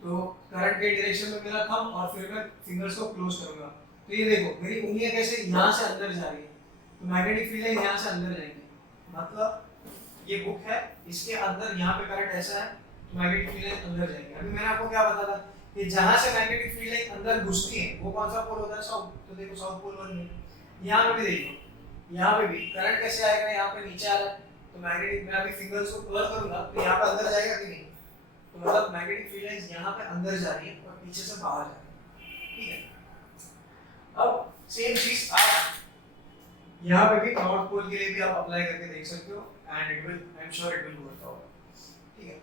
तो करंट के डायरेक्शन में मेरा थंब और फिर मैं फिंगर्स को क्लोज करूंगा, तो ये देखो मेरी उंगलियां कैसे यहाँ से अंदर जा रही है, तो मैग्नेटिक फील्ड लाइन यहाँ से अंदर जाएंगे, मतलब ये बुक है, इसके अंदर यहाँ पे करंट ऐसा है, तो मैग्नेटिक फील्ड लाइन अंदर जाएंगे। अभी मैंने आपको क्या बताया था कि जहाँ से मैग्नेटिक फील्ड लाइन अंदर घुसती है वो कौन सा पोल होता है, साउथ, तो देखो साउथ पोल बन गया। यहाँ पे भी देखो, यहाँ पे भी करंट कैसे आएगा, यहाँ पे नीचे आ रहा है, तो मैग्नेटिक, मैं अभी फिंगर्स को कर्ल करूंगा तो यहाँ पे अंदर जाएगा कि नहीं, तो मतलब मैग्नेटिक फील्ड लाइंस यहाँ पे अंदर जा रही है और पीछे से बाहर जा रही है, ठीक है। अब सेम चीज आप यहाँ पे भी नॉर्थ पोल के लिए भी आप अप्लाई करके देख सकते हो, and it will, I am sure it will work out, ठीक है।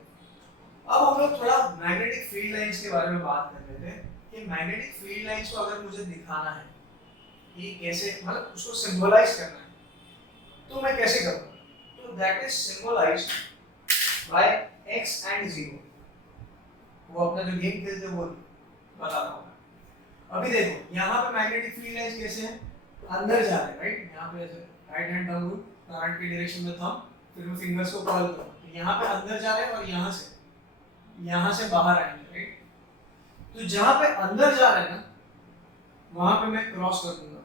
अब हम लोग थोड़ा मैग्नेटिक फील्ड लाइंस के बारे में बात कर लेते हैं कि मैग्नेटिक फील्ड लाइंस को अगर मुझे दिखाना है, ये कैसे, मतलब उसको सिंबलाइज करना है, तो मैं कैसे करूँगा, तो that is symbolised by x and 0, वो अपना जो गेम खेलते हैं वो बताता हूँ मैं। अभी देखो यहाँ पे मैग्नेटिक फील्ड लाइंस कैसे हैं, अंदर जा रहे हैं, राइट, यहाँ पे ऐसे right hand thumb rule, current की डायरेक्शन में थंब, फिर मैं फिंगर्स को कर्ल करूँ, तो यहाँ पे अंदर जा रहे हैं और यहाँ से बाहर आएंगे, राइट, तो जहाँ पे अंदर जा रहे हैं ना वहां पे मैं क्रॉस कर दूंगा,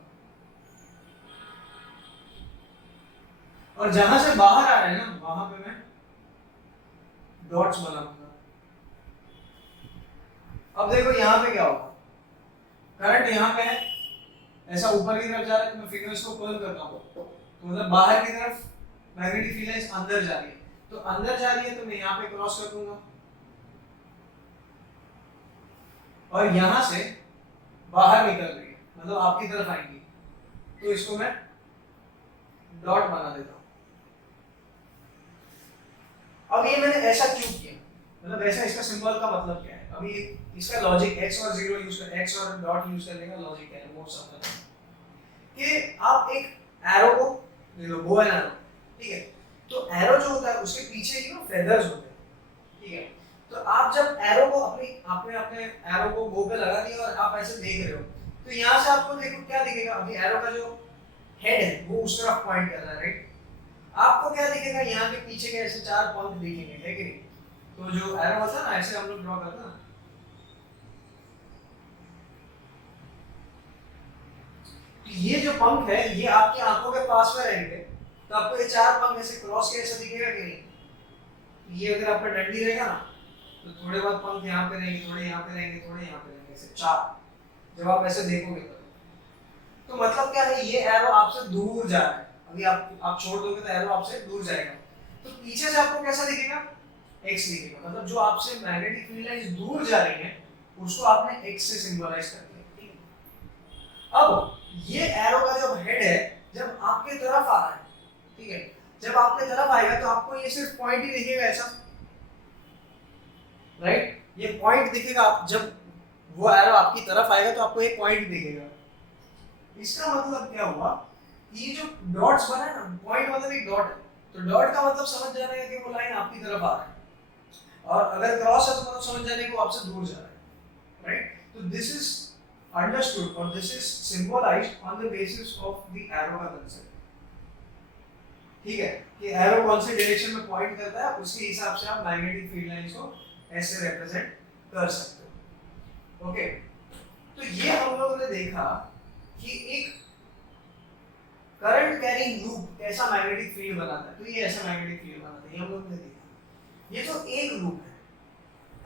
और जहां से बाहर आ रहे हैं ना वहां पे मैं डॉट्स बना दूंगा। अब देखो यहाँ पे क्या होगा, करंट यहाँ पे है, ऐसा ऊपर की तरफ जा रहा है, तो मैं फिंगर्स को कर्ल करता हूँ, तो मतलब बाहर की तरफ मैग्नेटिक फील्ड लाइंस अंदर जा रही है, तो अंदर जा रही है तो मैं यहाँ पे क्रॉस कर दूंगा, और यहाँ से बाहर निकल रही है, मतलब आपकी तरफ आएंगी, तो इसको मैं डॉट बना देता हूँ। अब ये मैंने ऐसा क्यों किया, मतलब ऐसा, इसका सिंबल का मतलब क्या है, अभी इसका लॉजिक x और 0 यूज कर, x और डॉट यूज करने का लॉजिक क्या है, मोस्ट ऑफ द कि आप एक एरो को ले लो, बो एंड एरो, ठीक है, तो एरो जो होता है उसके पीछे ही ना फेदर्स होते हैं, ठीक है, तो आप जब एरो को आपने अपने एरो को बो पे लगा दिया और आप ऐसे देख रहे हो, तो यहाँ से आपको देखो क्या दिखेगा, अभी एरो का जो हेड है वो उस तरफ पॉइंट कर रहा है, राइट, आपको क्या दिखेगा, यहाँ के पीछे के ऐसे 4 पंख दिखेंगे, है कि नहीं, तो जो एरो होता है ना ऐसे हम लोग ड्रॉ करते हैं ना, ये जो पंख है ये आपकी आंखों के पास में रहेंगे, तो आपको ये 4 पंख ऐसे क्रॉस के ऐसे दिखेगा कि नहीं, ये अगर आपका डंडी रहेगा ना तो थोड़े बहुत पंख यहाँ पे रहेंगे, थोड़े यहाँ पे रहेंगे, थोड़े यहाँ पे रहेंगे, ऐसे 4 जब आप ऐसे देखोगे तो मतलब क्या है, ये एरो आपसे दूर जा रहा है, अभी आप छोड़ दोगे तो एरो आपसे दूर जाएगा, तो पीछे से आपको कैसा दिखेगा, x दिखेगा, मतलब जो आपसे मैग्नेटिक फील्ड लाइंस दूर जा रही है उसको आपने x से सिंबलाइज कर दिया, ठीक है। अब ये एरो का जो हेड है जब आपके तरफ आ रहा है, ठीक है, जब आपके तरफ आएगा तो आपको ये सिर्फ पॉइंट ही दिखेगा ऐसा, राइट, ये पॉइंट दिखेगा, आप जब वो एरो आपकी तरफ आएगा तो आपको एक पॉइंट दिखेगा। इसका मतलब क्या हुआ, ये जो डॉट्स बना है ना, पॉइंट मतलब एक डॉट है, तो डॉट का मतलब समझ जाना है कि वो लाइन आपकी तरफ आ रहा है, और अगर क्रॉस है तो मतलब समझ जाने को आपसे दूर जा रहा है, राइट, तो दिस इज अंडरस्टूड और this is symbolised on the basis of the arrow का कांसेप्ट, ठीक है, कि एरो कौन से डायरेक्शन में पॉइंट करता है उसके हिसाब से आप मैग्नेटिक फील्ड लाइंस को ऐसे रिप्रेजेंट कर सकते हो, ओके। तो ये हम लोगों ने देखा कि एक करंट कैरिंग लूप कैसा मैग्नेटिक फील्ड बनाता है, तो ये ऐसा मैग्नेटिक फील्ड बनाता है, ये हम लोगों ने देखा। ये तो एक लूप है,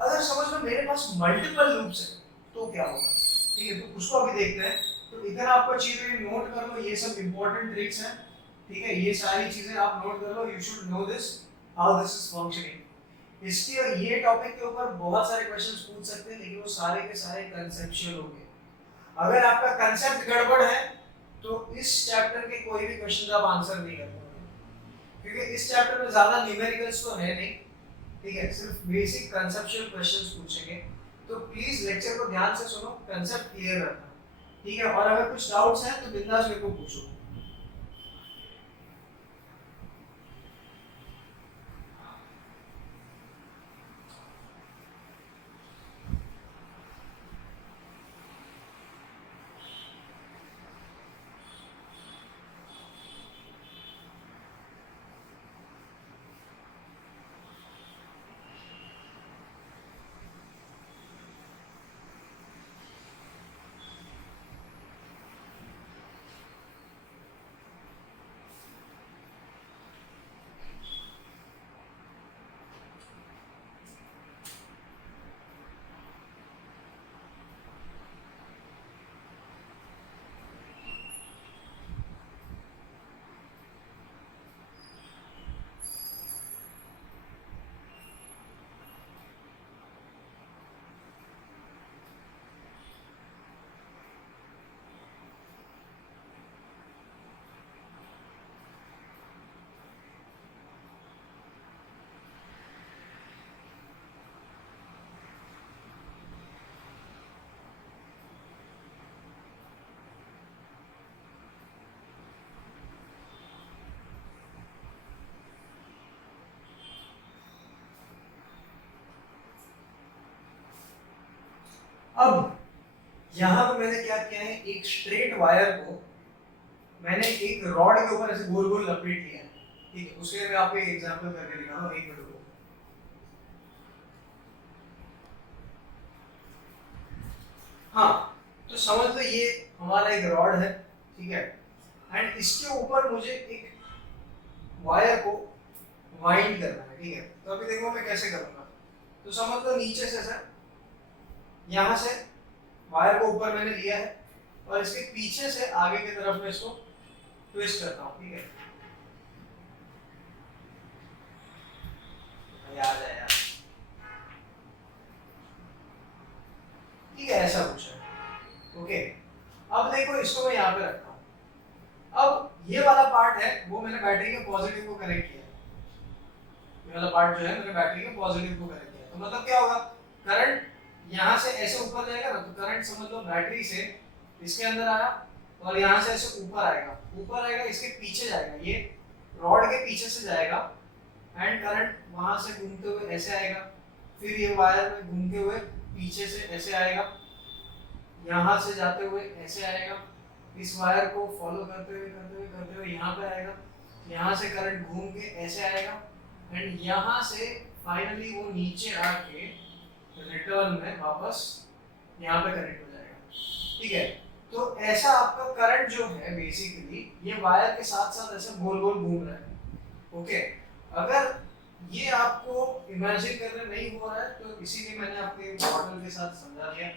अगर समझ लो मेरे पास मल्टीपल लूप्स है तो क्या होगा, ठीक है, तो उसको अभी देखते हैं। तो इधर आपको चीजें नोट कर लो, ये सब इंपॉर्टेंट ट्रिक्स हैं, ठीक है, ये सारी चीजें आप नोट कर लो, you should know this how this is functioning. इसके ये टॉपिक के ऊपर बहुत सारे क्वेश्चंस पूछ सकते हैं, लेकिन वो सारे के सारे कंसेप्चुअल होंगे। अगर आपका कंसेप्ट गड़बड़ है तो इस चैप्टर के कोई भी क्वेश्चन आप आंसर नहीं कर पाओगे, क्योंकि इस चैप्टर में ज्यादा न्यूमेरिकल्स तो है नहीं, ठीक है, सिर्फ बेसिक कंसेप्चुअल क्वेश्चंस पूछेंगे, तो प्लीज लेक्चर को ध्यान से सुनो, कंसेप्ट क्लियर रखना, ठीक है? और अगर कुछ डाउट्स हैं तो बिंदास मेरे को पूछो। अब यहाँ पे मैंने क्या किया है, एक स्ट्रेट वायर को मैंने एक रॉड के ऊपर ऐसे गोल गोल लपेट लिया है, ठीक है? उसके मैं आपको एक एग्जांपल करके दिखा रहा हूँ, एक मिनट को। हाँ, तो समझ लो ये हमारा एक रॉड है, ठीक है? एंड इसके ऊपर मुझे एक वायर को वाइंड करना है, ठीक है? तो अभी देखो मैं कैसे करूंगा। तो समझ लो नीचे से सर, यहाँ से वायर को ऊपर मैंने लिया है और इसके पीछे से आगे की तरफ मैं इसको ट्विस्ट करता हूँ, ठीक है? याद है यार, ठीक है? ऐसा कुछ है, ओके? अब देखो इसको मैं यहाँ पे रखता हूँ। अब ये वाला पार्ट है वो मैंने बैटरी के पॉजिटिव को कनेक्ट किया, ये वाला पार्ट जो है मैंने बैटरी के पॉजिटिव को कनेक्ट किया। तो मतलब क्या होगा, करंट यहाँ से ऐसे ऊपर जाएगा ना, तो करंट समझ लो बैटरी से इसके अंदर आया और यहाँ से ऐसे ऊपर आएगा इसके पीछे जाएगा, ये रॉड के पीछे से जाएगा एंड करंट वहां से घूमते हुए ऐसे आएगा, फिर ये वायर में घूमते हुए पीछे से ऐसे आएगा, यहाँ से जाते हुए ऐसे आएगा, इस वायर को फॉलो करते हुए यहाँ पे आएगा, यहाँ से करंट घूम के ऐसे आएगा एंड यहाँ से फाइनली वो नीचे आके रिटर्न में वापस यहाँ पे कनेक्ट हो जाएगा, ठीक है? तो ऐसा आपका करंट जो है बेसिकली ये वायर के साथ साथ ऐसे गोल गोल घूम रहा है, ओके? अगर ये आपको इमेजिन करने नहीं हो रहा है तो इसीलिए मैंने आपको एक मॉडल के साथ समझा दिया।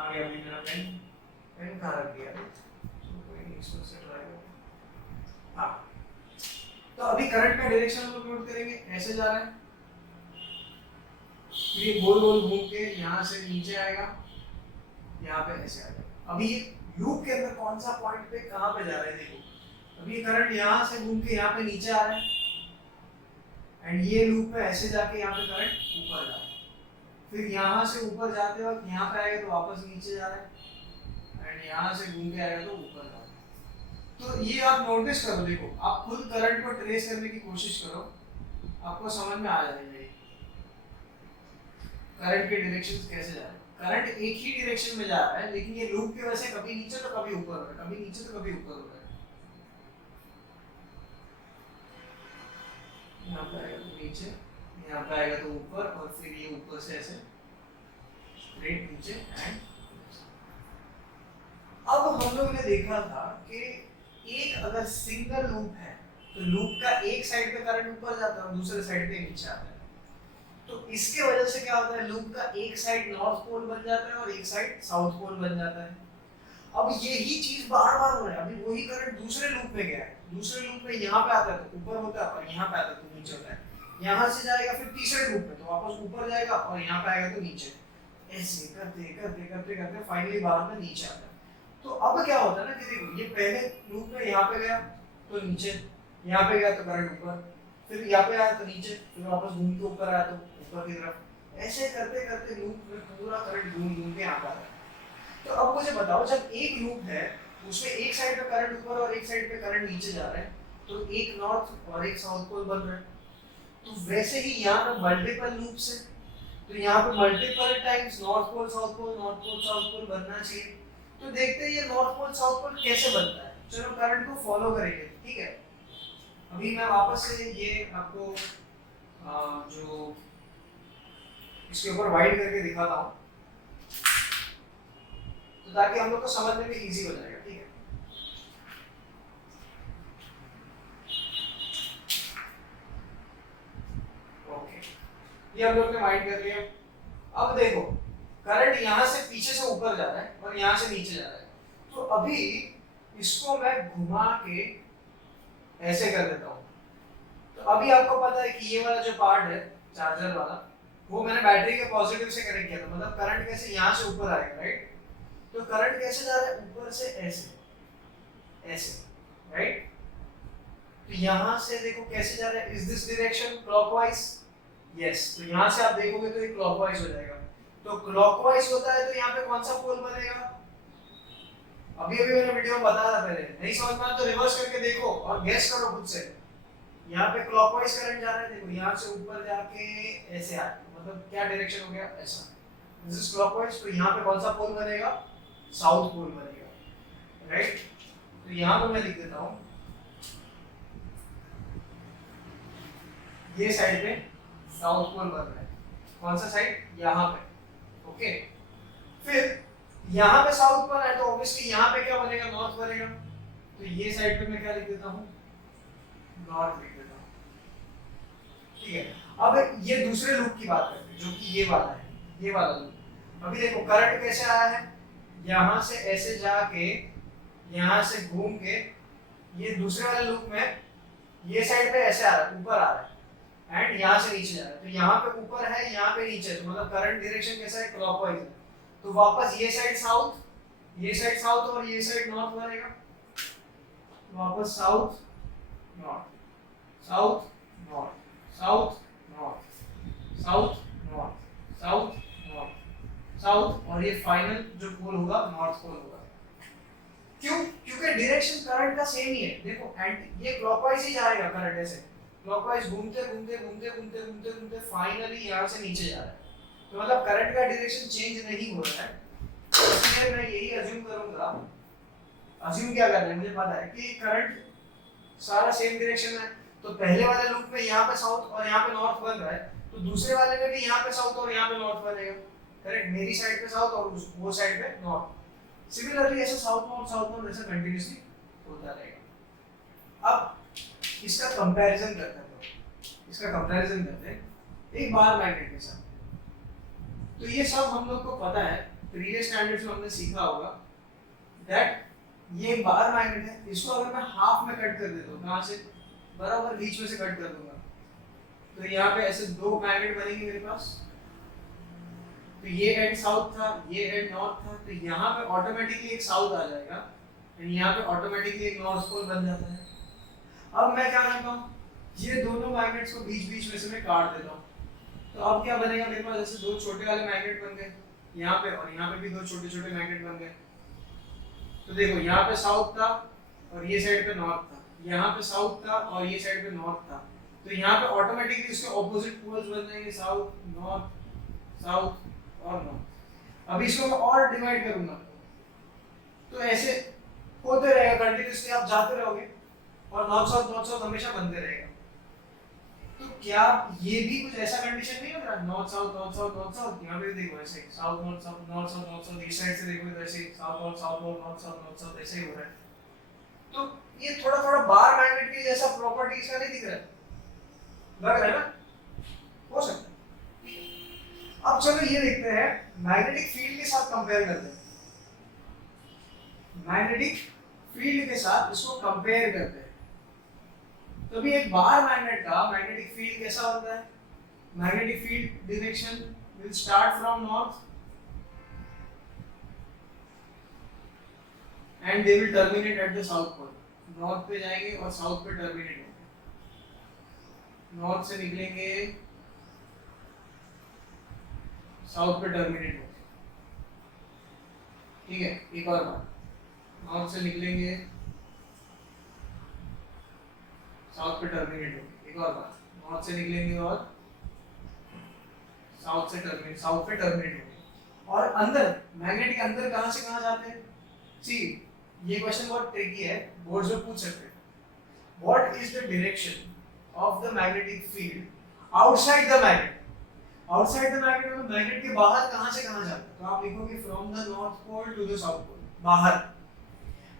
आगे अभी मेरा पेन कहाँ रख दिया, तो कोई नहीं, इसको से ट्राई करो। हाँ, तो अभी करंट का डायरेक्शन हम लोग नोट करेंगे, ऐसे जा रहा है, फिर ये गोल गोल घूम के यहाँ से नीचे आएगा, यहाँ पे ऐसे आएगा। अभी ये लूप के अंदर कौन सा पॉइंट पे कहाँ पे जा रहा है देखो, अभी ये करंट यहाँ से घूम के यहाँ पे नीचे आ रहा है एंड ये लूप में ऐसे जाके यहाँ पे करंट ऊपर जा रहा है, फिर यहाँ से ऊपर जाते वक्त यहाँ पे आएगा तो वापस नीचे जा रहा है एंड यहाँ से घूम के आएगा तो ऊपर जा रहा है। तो ये आप नोटिस करो, देखो आप खुद करंट को ट्रेस करने की कोशिश करो, आपको समझ में आ जाएगा करंट के डायरेक्शंस कैसे जा रहे हैं। करंट एक ही डायरेक्शन में जा रहा है लेकिन ये लूप की वजह से कभी नीचे तो कभी ऊपर हो रहा है, कभी नीचे तो कभी ऊपर हो रहा है। यहाँ पे आएगा तो नीचे, यहाँ पे आएगा तो ऊपर और फिर ये ऊपर से ऐसे स्ट्रेट नीचे एंड अब हम लोग ने देखा था कि एक अगर सिंगल लूप है तो लूप का एक साइड पे करंट ऊपर जाता है और दूसरे साइड पे नीचे आता है। तो इसके वजह से क्या होता है, लूप का एक साइड नॉर्थ पोल बन जाता है और एक साइड साउथ पोल बन जाता है। अब यही चीज बार बार हो रहा है, अभी वही करंट दूसरे लूप में गया है, दूसरे लूप में यहाँ पे आता है तो ऊपर होता है और यहाँ पे आता है तो नीचे होता है, यहाँ से जाएगा फिर तीसरे लूप में तो वापस ऊपर जाएगा और यहाँ पे आएगा तो नीचे, ऐसे करते करते करते करते फाइनली बाद में नीचे आता है। तो अब क्या होता है ना कि देखो ये पहले लूप में यहाँ पे गया तो नीचे, यहाँ पे गया तो करंट ऊपर, फिर यहाँ पे आया तो नीचे, फिर वापस घूम के ऊपर आया तो ऊपर की तरफ, ऐसे करते करते लूप में पूरा करंट घूम घूम के आता है। तो अब मुझे बताओ, जब एक लूप है उसमें एक साइड पे करंट ऊपर और एक साइड पे करंट नीचे जा रहा है, तो एक नॉर्थ और एक साउथ पोल बन रहा है। तो वैसे ही यहाँ पे मल्टीपल लूप्स है, तो यहाँ पे multiple times north pole south pole बनना चाहिए। तो देखते हैं ये नॉर्थ पोल साउथ पोल कैसे बनता है। चलो करंट को फॉलो करेंगे, ठीक है। अभी मैं वापस से ये आपको जो इसके ऊपर वाइड करके दिखाता हूँ, तो ताकि हम लोग को समझने में इजी हो जाएगा, ठीक है। ओके, ये हम लोग ने वाइड कर लिया। अब देखो करंट यहाँ से पीछे से ऊपर जा रहा है और यहाँ से नीचे जा रहा है। तो अभी इसको मैं घुमा के ऐसे कर देता हूँ। तो अभी आपको पता है कि ये वाला जो पार्ट है चार्जर वाला, वो मैंने बैटरी के पॉजिटिव से कनेक्ट किया था। मतलब करंट कैसे यहाँ से ऊपर आएगा, राइट। तो करंट कैसे जा रहा है, ऊपर से ऐसे ऐसे, राइट। तो यहाँ से देखो कैसे जा रहा है, is this direction clockwise, yes. तो यहाँ से आप देखोगे तो ये क्लॉकवाइज हो जाएगा। तो क्लॉकवाइज होता है तो यहाँ पे कौन सा पोल बनेगा, अभी अभी मैंने वीडियो में बताया था। पहले नहीं समझ में आया तो रिवर्स करके देखो और गेस करो खुद से। यहाँ पे क्लॉकवाइज करंट जा रहा है, देखो यहाँ से ऊपर जाके ऐसे आ, मतलब क्या डायरेक्शन हो गया, ऐसा। This is clockwise. तो यहाँ पे कौन सा पोल बनेगा, साउथ पोल बनेगा, राइट। तो यहाँ पे मैं लिख देता हूँ, ये साइड पे साउथ पोल बन रहा है। कौन सा साइड, यहाँ पे, ओके। फिर यहाँ पे साउथ पोल है तो ऑब्वियसली यहाँ पे क्या बनेगा, नॉर्थ बनेगा। तो ये साइड पे मैं क्या लिख देता हूँ, नॉर्थ लिख देता हूँ, ठीक है। अब ये दूसरे लूप की बात करते हैं जो कि ये वाला है, ये वाला लूप। अभी देखो करंट कैसे आया है, यहाँ से ऐसे जाके यहाँ से घूम के ये दूसरे वाले लूप में ये साइड पे ऐसे आ रहा है, ऊपर आ रहा है, एंड यहाँ से नीचे जा रहा है। तो यहाँ पे ऊपर है, यहाँ पे नीचे, तो मतलब करंट डायरेक्शन कैसा है, क्लॉकवाइज है। तो वापस ये साइड साउथ, ये साइड साउथ और ये साइड नॉर्थ बनेगा। वापस south north, south north, south north, south north, south north, south, और ये फाइनल जो पोल होगा नॉर्थ पोल होगा। क्यों, क्योंकि डायरेक्शन करंट का सेम ही है। देखो एंड ये क्लॉकवाइज ही जाएगा करंट, ऐसे क्लॉकवाइज घूमते घूमते घूमते घूमते घूमते घूमते फाइनली यहाँ से नीचे जा रहा है। तो मतलब करंट का डायरेक्शन चेंज नहीं हो रहा है। इसलिए मैं यही अज्यूम करूंगा, अज्यूम क्या करना है, मुझे पता है कि करंट सारा सेम डायरेक्शन है। तो पहले वाले लूप में यहाँ पे साउथ और यहाँ पे नॉर्थ बन रहा है, तो दूसरे वाले में भी यहाँ पे साउथ और यहाँ पे नॉर्थ बनेगा, करेक्ट। मेरी साइड पे साउथ और वो साइड पे नॉर्थ। सिमिलरली ऐसे साउथ नॉर्थ ऐसा कंटिन्यूअसली होता रहेगा। अब इसका कंपैरिजन करते हैं एक बार मैग्नेट के साथ। तो ये सब हम लोग को पता है, प्रीवियस स्टैंडर्ड्स में हमने सीखा होगा दैट ये बार मैग्नेट है। इसको अगर मैं हाफ में कट कर देता हूँ, कहाँ से, बराबर बीच में से कट कर दूंगा, तो यहाँ पे ऐसे दो मैग्नेट बनेंगे मेरे पास। तो ये एंड साउथ था, ये एंड नॉर्थ था, तो यहाँ पे ऑटोमेटिकली एक साउथ आ जाएगा एंड यहाँ पे ऑटोमेटिकली एक नॉर्थ पोल बन जाता है। अब मैं क्या करता हूँ, ये दोनों मैग्नेट्स को बीच बीच में से मैं काट देता हूँ। तो अब क्या बनेगा मेरे पास, जैसे दो छोटे वाले मैग्नेट बन गए यहाँ पे, और यहाँ पे भी दो छोटे छोटे मैग्नेट बन गए। तो देखो यहाँ पे साउथ था और ये साइड पे नॉर्थ था, यहाँ पे साउथ था और ये साइड पे नॉर्थ था। तो यहाँ पे ऑटोमेटिकली इसके ऑपोजिट पोल्स बन जाएंगे, साउथ नॉर्थ, साउथ और नॉर्थ। अब इसको मैं और डिवाइड करूंगा, तो ऐसे होते रहेगा कंटिन्यूअसली, आप जाते रहोगे और नॉर्थ साउथ हमेशा बनते रहेगा। तो क्या ये भी कुछ ऐसा कंडीशन नहीं हो रहा, नॉर्थ साउथ, यहाँ पे देखो ऐसे साउथ नॉर्थ, इस साइड से देखो तो ऐसे साउथ नॉर्थ ऐसे ही हो रहा है। तो ये थोड़ा थोड़ा बार मैग्नेट के जैसा प्रॉपर्टीज का नहीं दिख रहा है, लग रहा है ना, हो सकता है। अब चलो ये देखते हैं, मैग्नेटिक फील्ड के साथ कंपेयर करते हैं, मैग्नेटिक फील्ड के साथ इसको कंपेयर करते हैं। तो भी एक बार मैग्नेट का मैग्नेटिक फील्ड कैसा होता है, magnetic field direction will start from north end they will terminate at the south pole. North पे जाएंगे और साउथ पे टर्मिनेट होंगे, नॉर्थ से निकलेंगे साउथ पे टर्मिनेट होंगे, ठीक है। एक और बात, नॉर्थ से निकलेंगे साउथ पे टर्मिनेट होंगे, एक और बात, नॉर्थ से निकलेंगे और साउथ पे टर्मिनेट होंगे। और अंदर मैग्नेटिक अंदर कहां से कहां जाते हैं? सी, ये क्वेश्चन बहुत ट्रिकी है, बोर्ड में पूछ सकते हैं। What is the direction of the magnetic field outside the magnet? Outside the magnet मतलब मैग्नेट के बाहर कहां से कहां जाता है? तो आप लिखोगे from the north pole to the south pole, बाहर।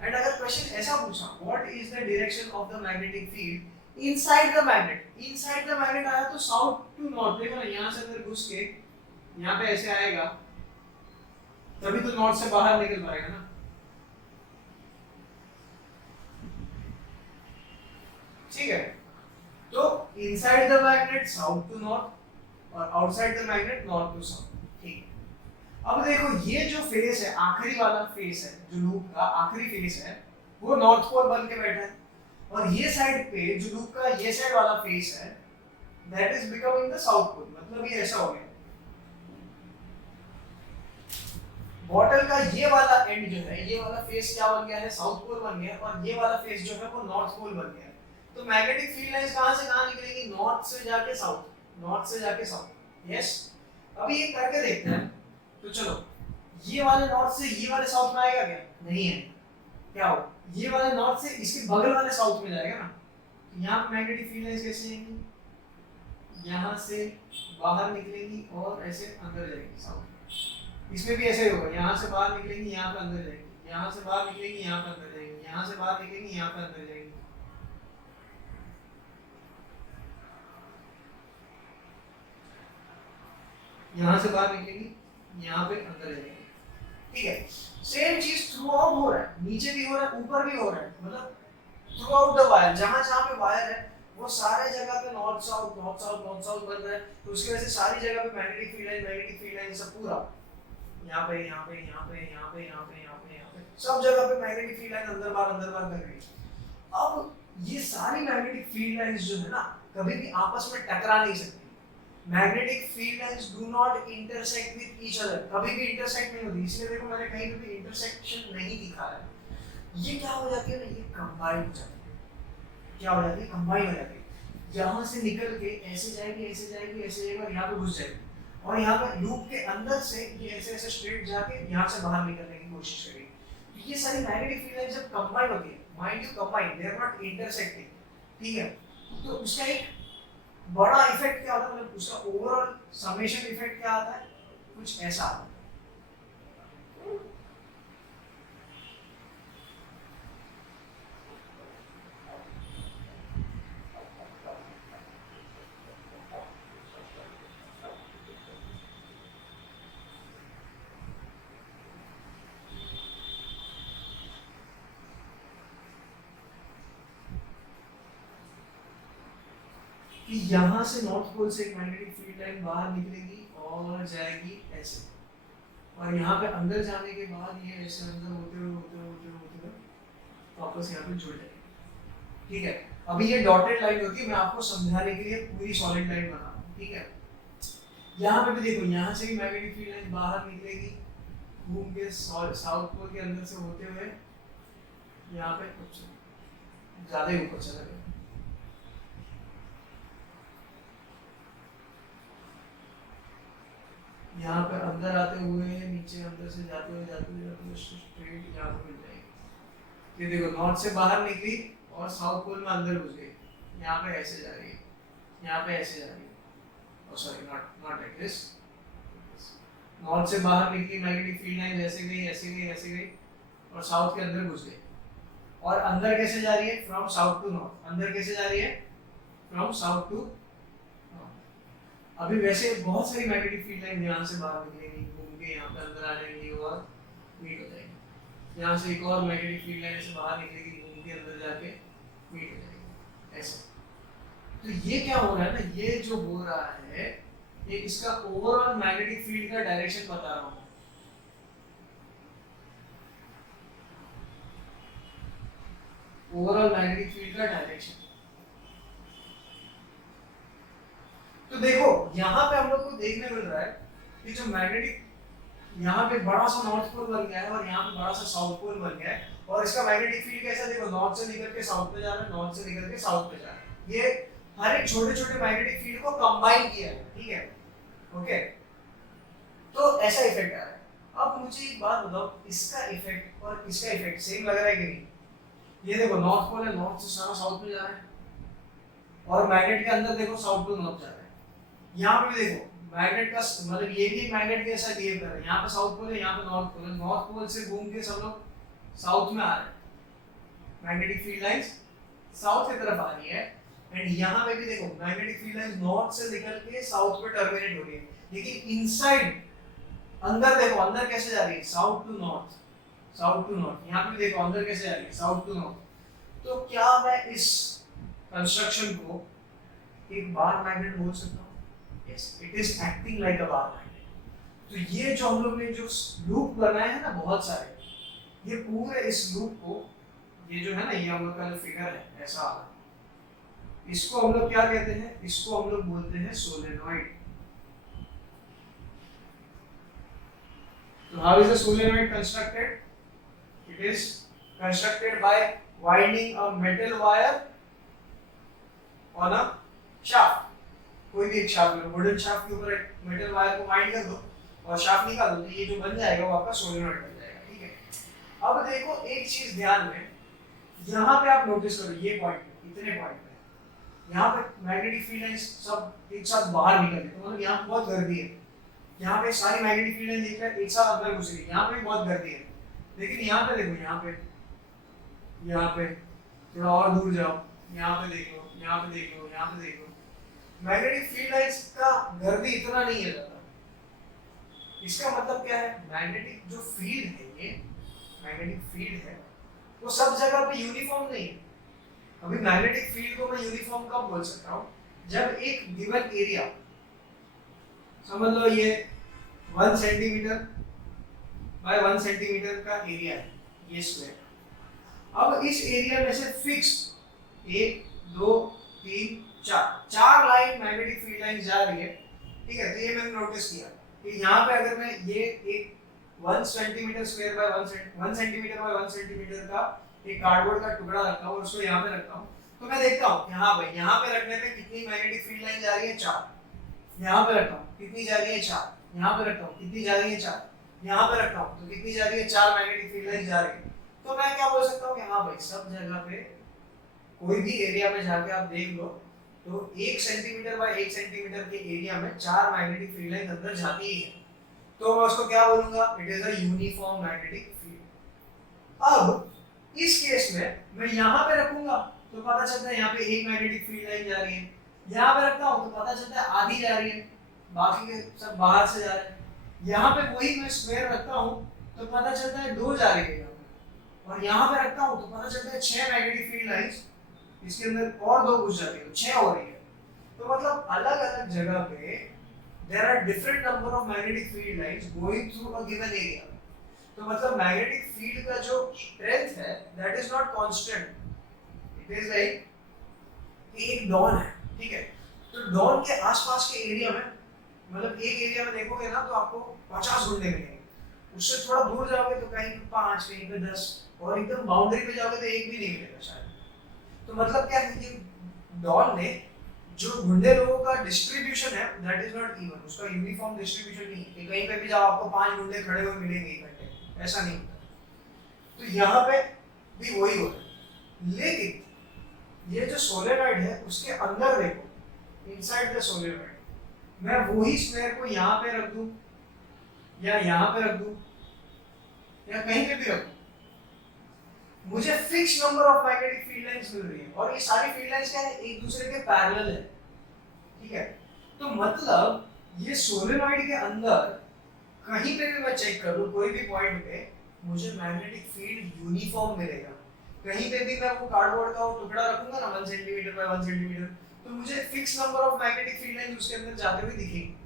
एंड अगर क्वेश्चन ऐसा पूछा, what is the direction of the magnetic field inside the magnet? Inside the magnet आया तो साउथ टू नॉर्थ, देखो ना, यहां से अंदर घुस के यहां पे ऐसे आएगा, तभी तो नॉर्थ से बाहर निकल पाएगा ना। ठीक है, तो inside the magnet south to north और outside the magnet north to south. ठीक है, अब देखो ये जो फेस है, आखिरी वाला फेस है, जो लूप का आखिरी फेस है, वो नॉर्थ पोल बन के बैठा है। और ये साइड पे जो लूप का ये साइड वाला फेस है, that is becoming the south pole. मतलब ये ऐसा हो गया, बॉटल का ये वाला एंड जो है, ये वाला फेस क्या बन गया है? साउथ पोल बन गया, और ये वाला फेस जो है वो नॉर्थ पोल बन गया। तो मैग्नेटिक फील्ड लाइंस कहां से कहां निकलेंगी? नॉर्थ से जाके साउथ, नॉर्थ से जाके साउथ। यस, अभी ये करके देखते हैं। तो चलो, ये वाले नॉर्थ से ये वाले साउथ में आएगा क्या? नहीं है। क्या हो, ये वाले नॉर्थ से इसके बगल वाले साउथ में जाएगा ना। तो यहाँ पे मैग्नेटिक फील्ड लाइंस कैसे जाएंगी? यहाँ से बाहर निकलेंगी और ऐसे अंदर जाएंगी साउथ। इसमें भी ऐसे ही होगा, यहाँ से बाहर निकलेंगी, यहाँ पे अंदर जाएंगी, यहाँ से बाहर निकलेंगी, यहाँ पे अंदर जाएंगी, यहाँ से बाहर निकलेंगी, यहाँ पे अंदर जाएंगी। यहाँ से बाहर निकलेंगी, यहाँ पे अंदर जाएंगे। ठीक है, सेम चीज थ्रू आउट हो रहा है, नीचे भी हो रहा है, ऊपर भी हो रहा है। मतलब थ्रू आउट द वायर, जहां जहां पे वायर है वो सारे जगह पे north south north south north south बन रहा है। तो उसकी वजह से सारी जगह पे मैग्नेटिक फील्ड लाइन सब पूरा यहाँ पे यहाँ पे यहाँ पे यहाँ पे यहाँ पे यहाँ पे यहाँ पे सब जगह पे मैग्नेटिक फील्ड लाइन अंदर बाहर कर रही है। अब ये सारी मैग्नेटिक फील्ड लाइंस जो है ना, कभी भी आपस में टकरा नहीं सकती। Magnetic field lines do not intersect with each other, कभी भी इंटरसेक्ट नहीं होती। इसलिए देखो मैंने कहीं पे भी इंटरसेक्शन नहीं दिखाया है। ये क्या हो जाती है ना, ये कंबाइन हो जाती है। क्या हो जाती है? कंबाइन हो जाती है। यहाँ से निकल के ऐसे जाएगी, ऐसे जाएगी, ऐसे जाएगी और यहाँ पे घुस जाएगी। और यहाँ पे लूप के अंदर से ये ऐसे ऐसे स्ट्रेट जाके यहाँ से बाहर निकलने की कोशिश करेगी। तो ये सारी मैग्नेटिक फील्ड लाइंस जब कंबाइन होती है, mind you combine, they are not intersecting. ठीक है, तो उसका एक बड़ा इफेक्ट क्या होता है, मतलब उसका ओवरऑल समेशन इफेक्ट क्या आता है? कुछ ऐसा आता है। कि यहाँ से नॉर्थ पोल से एक मैग्नेटिक फील्ड लाइन बाहर निकलेगी और जाएगी ऐसे, और यहाँ पे अंदर जाने के बाद ये ऐसे अंदर होते हुए वापस यहाँ पे जुड़ जाएगी। ठीक है, अभी ये डॉटेड लाइन होती है, मैं आपको समझाने के लिए पूरी सॉलिड लाइन बना रहा हूँ। ठीक है, यहाँ पे भी देखो, यहाँ से भी मैग्नेटिक फील्ड लाइन बाहर निकलेगी, घूम के साउथ पोल के अंदर से होते हुए यहाँ पे कुछ ज्यादा ही ऊपर चला गया। यहाँ पे अंदर आते हुए नीचे अंदर से जाते हुए स्ट्रेट यहाँ पे मिल जाएगी। ये देखो, नॉर्थ से बाहर निकली और साउथ पोल में अंदर घुस गई, यहाँ पे ऐसे जा रही है, यहाँ पे ऐसे जा रही है। Sorry, not like this. North से बाहर निकली मैग्नेटिक फील्ड लाइन, ऐसे गई ऐसे गई ऐसे गई और साउथ के अंदर घुस गई। और अंदर कैसे जा रही है? From south to north. अंदर कैसे जा रही है? From south to. अभी वैसे बहुत सारी मैग्नेटिक फील्ड लाइन यहाँ से बाहर निकलेंगी, घूम के यहाँ पे अंदर आ जाएंगी और मीट हो जाएगी। यहाँ से एक और मैग्नेटिक फील्ड लाइन से बाहर निकलेगी, घूम के अंदर जाके मीट हो जाएगी, ऐसे। तो ये क्या हो रहा है ना, ये जो हो रहा है, ये इसका ओवरऑल मैग्नेटिक फील्ड का डायरेक्शन बता रहा हूँ। ओवरऑल मैग्नेटिक फील्ड का डायरेक्शन। तो देखो, यहाँ पे हम लोग को देखने मिल रहा है कि जो मैग्नेटिक यहाँ पे बड़ा सा नॉर्थ पोल बन गया है और यहाँ पे बड़ा सा साउथ पोल बन गया है, और इसका मैग्नेटिक फील्ड कैसा देखो, नॉर्थ से निकल के साउथ पे जा रहा है, नॉर्थ से निकल के साउथ पे जा रहा है। ये हर एक छोटे छोटे मैग्नेटिक फील्ड को कंबाइन किया है, ठीक है, ओके। तो ऐसा इफेक्ट आ रहा है। अब मुझे एक बात बताओ, इसका इफेक्ट और इसका इफेक्ट सेम लग रहा है कि नहीं? ये देखो नॉर्थ पोल है, नॉर्थ से सारा साउथ में जा रहा है, और मैग्नेट के अंदर देखो साउथ टू नॉर्थ जा रहा है। यहाँ पे भी देखो मैग्नेट का मतलब ये भी मैग्नेट के जैसा बिहेव कर रहा है, यहाँ पे साउथ पोल है, यहाँ पे नॉर्थ पोल है, नॉर्थ पोल से घूम के सब लोग साउथ में आ रहे हैं, मैग्नेटिक फील्ड लाइंस साउथ की तरफ आ रही है। एंड यहाँ पे भी देखो मैग्नेटिक फील्ड लाइंस नॉर्थ से निकल के साउथ पे टर्मिनेट हो रही है, लेकिन इनसाइड अंदर देखो अंदर कैसे जा रही है, south to north, south to north. यहाँ पे देखो अंदर कैसे जा रही है, साउथ टू नॉर्थ। तो क्या मैं इस कंस्ट्रक्शन को एक बार मैग्नेट बोल सकता हूँ? Yes, it is acting like a bar magnet. तो ये जो हम लोग ने जो लूप बनाए हैं ना बहुत सारे, ये पूरे इस लूप को, ये जो है ना, ये हम लोग का जो फिगर है ऐसा, इसको हम लोग क्या कहते हैं? इसको हम लोग बोलते हैं solenoid. So how is a solenoid constructed? It is constructed by winding a metal wire on a shaft. कोई भी एक शाफ्ट लो, वुडन शाफ्ट के ऊपर एक मेटल वायर को वाइंड कर दो और शाफ्ट निकाल दो, तो ये जो बन जाएगा वो आपका सोलेनॉइड बन जाएगा, ठीक है। अब देखो एक चीज ध्यान में, यहाँ पे आप नोटिस करो, ये पॉइंट पे, इतने पॉइंट पे, यहाँ पे मैग्नेटिक फील्ड लाइंस सब एक साथ बाहर निकल रही है, तो मतलब यहाँ बहुत गर्दी है। यहाँ पे सारी मैग्नेटिक फील्ड लाइन देख रहे हैं एक साथ अंदर घुस रही है, यहाँ पे बहुत गर्दी है। लेकिन यहाँ पे देखो, यहाँ पे थोड़ा और दूर जाओ, यहाँ पे देख लो, यहाँ पे देख लो, यहाँ पे देख लो, मैग्नेटिक फील्ड लाइंस का गर्दी इतना नहीं है ज़्यादा। इसका मतलब क्या है? मैग्नेटिक जो फील्ड है, ये मैग्नेटिक फील्ड है, वो सब जगह पे यूनिफॉर्म नहीं है। अभी मैग्नेटिक फील्ड को मैं यूनिफॉर्म कब बोल सकता हूँ? जब एक गिवन एरिया, समझ लो ये 1 सेंटीमीटर बाय 1 सेंटीमीटर का एरिया है, ये स्क्वायर। अब इस एरिया में से fix 1 2 3 4 line magnetic field line जा रही है, ठीक है। तो ये मैंने नोटिस किया कि यहाँ पे अगर मैं ये एक 1 centimetre square by 1 centimetre bye 1 centimetre का एक कार्डबोर्ड का टुकड़ा रखता हूँ और उसको यहाँ पे रखता हूँ, तो मैं देखता हूँ कि हाँ भाई यहाँ पे रखने पे कितनी मैग्नेटिक फील्ड लाइन जा रही है, 4। यहाँ पे रखता हूँ कितनी जा रही है, 4। यहाँ पे रखता हूँ कितनी जा रही है, 4। यहाँ पे रखता हूँ तो कितनी जा रही है, 4 मैग्नेटिक फील्ड लाइन जा रही है। तो मैं क्या बोल सकता हूँ कि हाँ भाई सब जगह पे कोई भी एरिया में जाके आप देख लो तो 1 सेंटीमीटर बाय 1 सेंटीमीटर के एरिया में 4 मैग्नेटिक फील्ड लाइन अंदर जाती ही है। तो मैं उसको क्या बोलूंगा? It is a uniform magnetic field. अब इस केस में मैं यहाँ पे रखूंगा तो पता चलता है यहाँ पे एक मैग्नेटिक फील्ड लाइन जा रही है, यहाँ पे रखता हूँ तो पता चलता है आधी जा रही है, बाकी के सब बाहर से जा रहे हैं। यहाँ पे वही मैं स्क्वायर रखता हूँ तो पता चलता है 2 जा रही है यहाँ पे, और यहाँ पे रखता हूँ तो पता चलता है 6 मैग्नेटिक फील्ड लाइंस इसके अंदर और 2 घुस जाती है तो 6 हो रही है। तो मतलब अलग अलग जगह पे there are different number of magnetic field lines going through a given area। तो मतलब मैग्नेटिक फील्ड का जो स्ट्रेंथ है that is not constant, it is like एक डॉन है, ठीक है। तो डॉन के आसपास के एरिया में, मतलब एक एरिया में देखोगे ना तो आपको 50 ढूंढने मिलेंगे, उससे थोड़ा दूर जाओगे तो कहीं पे 5, कहीं पे 10, और एकदम बाउंड्री पे जाओगे तो एक भी नहीं मिलेगा शायद। तो मतलब क्या है कि डॉन ने जो ढूंढे लोगों का डिस्ट्रीब्यूशन है दैट इज नॉट इवन, उसका यूनिफॉर्म डिस्ट्रीब्यूशन नहीं है कि कहीं पे भी जाओ आपको 5 ढूंढे खड़े हुए मिलेंगे इकट्ठे, ऐसा नहीं होता। तो यहाँ पे भी वही होता है। लेकिन ये जो सोलेनॉइड है उसके अंदर देखो, इनसाइड द सोलेनॉइड मैं वही स्क्वायर को यहाँ पे रख दूं या यहाँ पे रख दूं या कहीं पे भी रख दूं, मुझे fix number of magnetic field lines मिल रही है, और ये सारी फील्ड लाइंस क्या है? एक दूसरे के पैरेलल है, ठीक है। तो मतलब ये सोलेनॉइड के अंदर कहीं पे भी मैं चेक कर लूं कोई भी पॉइंट पे मुझे मैग्नेटिक फील्ड यूनिफॉर्म मिलेगा। कहीं पे भी मैं वो कार्डबोर्ड का वो टुकड़ा रखूंगा ना 1 सेंटीमीटर बाय 1 सेंटीमीटर, तो मुझे fix number of magnetic field lines उसके अंदर जाते हुए दिखेंगी।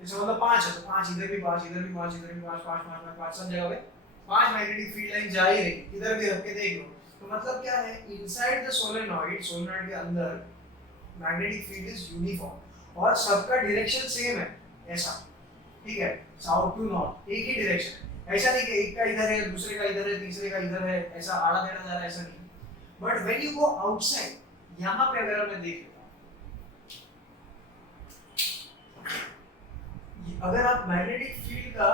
जैसे मतलब 5 है तो 5 इधर भी, 5 इधर भी, 5 इधर भी, 5 5 5 5 सब जगह पे 5 मैग्नेटिक फील्ड लाइन जा ही रही, इधर भी रख के देख लो। तो मतलब क्या है? इनसाइड द सोलेनॉइड, सोलेनॉइड के अंदर मैग्नेटिक फील्ड इज यूनिफॉर्म और सबका डायरेक्शन सेम है ऐसा। ठीक है, साउथ टू नॉर्थ एक ही डायरेक्शन है, ऐसा नहीं कि एक का इधर है दूसरे का इधर है तीसरे का इधर है, ऐसा आड़ा टेढ़ा जा रहा है, ऐसा नहीं। But when you go outside, यहाँ पे अगर मैं देख लेता हूँ, अगर आप मैग्नेटिक फील्ड का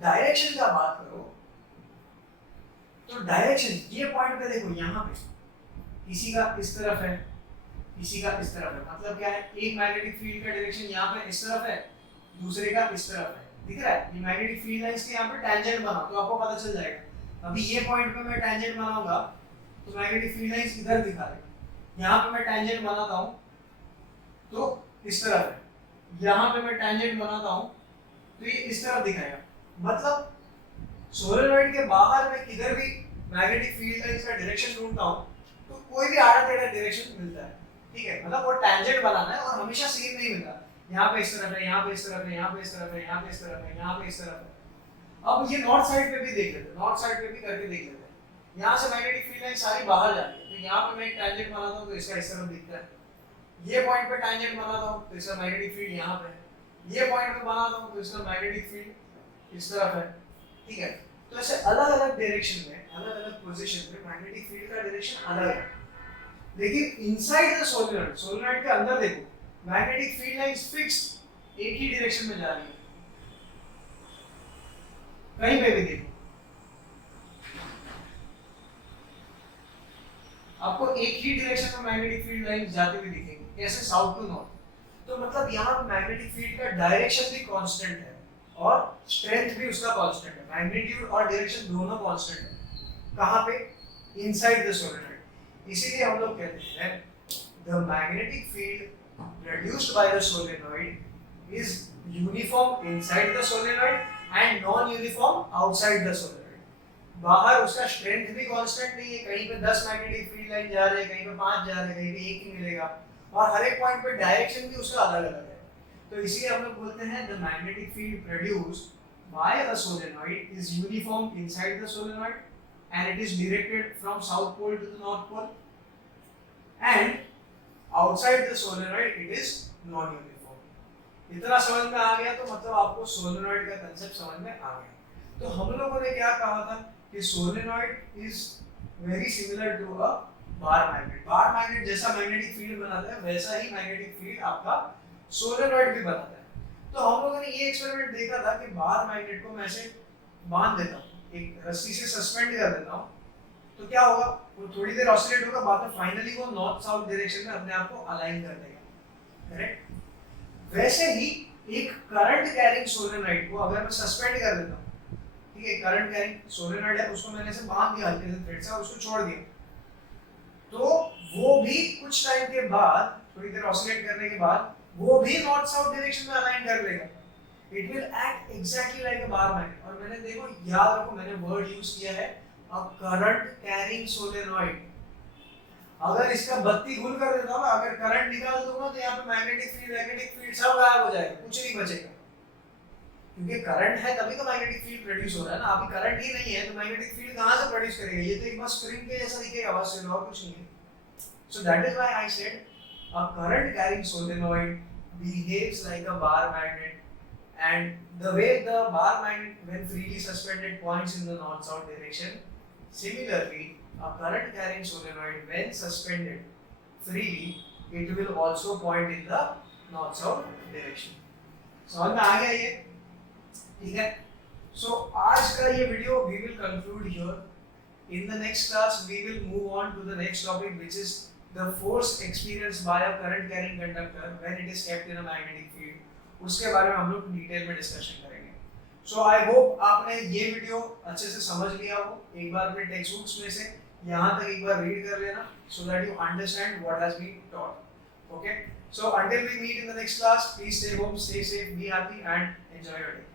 डायरेक्शन का बात करो तो डायरेक्शन ये पॉइंट पे देखो, यहाँ पे किसी का इस तरफ है किसी का इस तरफ है, मतलब क्या है, एक मैग्नेटिक फील्ड का डायरेक्शन यहाँ पे इस तरफ है दूसरे का इस तरफ है, दिख रहा है, ये मैग्नेटिक फील्ड लाइंस के यहाँ पे टेंजेंट बना तो आपको पता चल जाएगा। अभी ये पॉइंट पे मैं टेंजेंट बनाऊंगा तो मैग्नेटिक फील्ड लाइंस इधर दिखा रहे, यहाँ पे मैं टेंजेंट बनाता हूँ तो इस तरफ है, यहाँ पे मैं टेंजेंट बनाता हूँ तो ये इस तरफ दिखाएगा। मतलब सोलेनॉइड के बाहर मैं किधर भी मैग्नेटिक फील्ड लाइंस का डायरेक्शन ढूंढता हूँ तो कोई भी आड़ा टेढ़ा डायरेक्शन मिलता है, ठीक है, मतलब वो टेंजेंट बनाना है और हमेशा सेम नहीं मिलता, यहाँ पे इस तरफ है यहाँ पे इस तरफ है यहाँ पे इस तरफ है यहाँ पे इस तरफ है यहाँ पे इस तरफ है। अब ये नॉर्थ साइड पे भी देख लेते हैं, नॉर्थ साइड पे भी करके देख लेते हैं, यहाँ से मैग्नेटिक फील्ड लाइन सारी बाहर जाती है, तो यहाँ पे मैं एक टेंजेंट बनाता हूँ तो इसका इस तरफ दिखता है, ये पॉइंट पे टेंजेंट बनाता हूँ तो इसका मैग्नेटिक फील्ड यहाँ पे है, ये पॉइंट पे बनाता हूँ तो इसका मैग्नेटिक फील्ड इस तरफ है, ठीक है। तो ऐसे अलग अलग डायरेक्शन में अलग अलग पोजीशन में मैग्नेटिक फील्ड का डायरेक्शन अलग है, लेकिन इनसाइड द सोलेनॉइड, सोलेनॉइड के अंदर देखो मैग्नेटिक फील्ड लाइंस फिक्स्ड एक ही डायरेक्शन में जा रही है, कहीं पे भी देखो आपको एक ही डायरेक्शन में मैग्नेटिक फील्ड लाइंस जाते हुए दिखेंगे, कैसे, साउथ टू नॉर्थ। तो मतलब यहाँ मैग्नेटिक फील्ड का डायरेक्शन भी कांस्टेंट है और स्ट्रेंथ भी उसका कांस्टेंट है, मैग्नीट्यूड और डायरेक्शन दोनों कांस्टेंट है, कहाँ पे, इनसाइड द सोलेनॉइड। इसीलिए हम लोग कहते हैं the magnetic field produced by the solenoid is uniform inside the solenoid and non-uniform outside the solenoid। बाहर उसका स्ट्रेंथ भी कांस्टेंट नहीं है, कहीं पे 10 मैग्नेटिक फील्ड लाइन जा रहे हैं, कहीं पे 5 जा रहे हैं, कहीं पे एक ही मिलेगा, और हर एक पॉइंट पे डायरेक्शन भी उसका अलग अलग है। तो इसीलिए हम लोग बोलते हैं the magnetic field produced by a solenoid is uniform inside the solenoid and it is directed from south pole to the north pole, and outside the solenoid it is non uniform। इतना समझ में आ गया तो मतलब आपको solenoid का concept समझ में आ गया। तो हम लोगों ने क्या कहा था कि solenoid is very similar to a bar magnet, bar magnet जैसा मैग्नेटिक फील्ड बनाता है वैसा ही मैग्नेटिक फील्ड आपका सोलेनॉइड भी बनाता है। तो हम लोगों ने ये एक्सपेरिमेंट देखा था कि बार मैग्नेट को मैं ऐसे बांध देता हूँ, एक रस्सी से सस्पेंड कर देता हूँ, तो क्या होगा, वो थोड़ी देर ऑसिलेट होगा, बाद में फाइनली वो नॉर्थ साउथ डायरेक्शन में अपने आप को अलाइन कर देगा, करेक्ट। वैसे ही एक करंट कैरिंग सोलेनॉइड को अगर मैं सस्पेंड कर देता हूँ, ठीक है, करंट कैरिंग सोलेनॉइड है उसको मैंने ऐसे बांध दिया हल्के से थ्रेड से और उसको छोड़ दिया, तो वो भी कुछ टाइम के बाद, थोड़ी देर ऑसिलेट करने के बाद वो भी नॉर्थ साउथ डायरेक्शन में अलाइन कर लेगा। It will act exactly like a bar magnet. और मैंने देखो, याद रखो, मैंने वर्ड यूज किया है अ करंट कैरिंग सोलेनॉइड। अगर इसका बत्ती गुल कर देता हूं ना, अगर करंट निकाल दूंगा तो यहाँ पे मैग्नेटिक फील्ड सब गायब हो जाएगा, कुछ नहीं बचेगा, क्योंकि करंट है तभी तो मैग्नेटिक फील्ड प्रोड्यूस हो रहा है ना। अभी करंट ही नहीं है तो मैग्नेटिक फील्ड कहाँ से प्रोड्यूस करेगा, ये तो एक बस स्प्रिंग के जैसा दिखेगा बस, और कुछ नहीं है। So that is why I said a current carrying solenoid behaves like a bar magnet, and the way the bar magnet when freely suspended points in the north south direction, similarly a current carrying solenoid when suspended freely it will also point in the north south direction। समझ में आ गया ये, ठीक है। So आज का ये video we will conclude here। In the next class we will move on to the next topic, which is the force experienced by a current carrying conductor when it is kept in a magnetic field। उसके बारे में हम लोग detail में discussion करेंगे। सो I hope आपने ये video अच्छे से समझ लिया हो। एक बार अपने टेक्स्ट बुक्स में से यहाँ तक एक बार रीड कर लेना, so that you understand what has been taught। Okay, so until we meet in the next class, please stay home, stay safe, be happy and enjoy your day।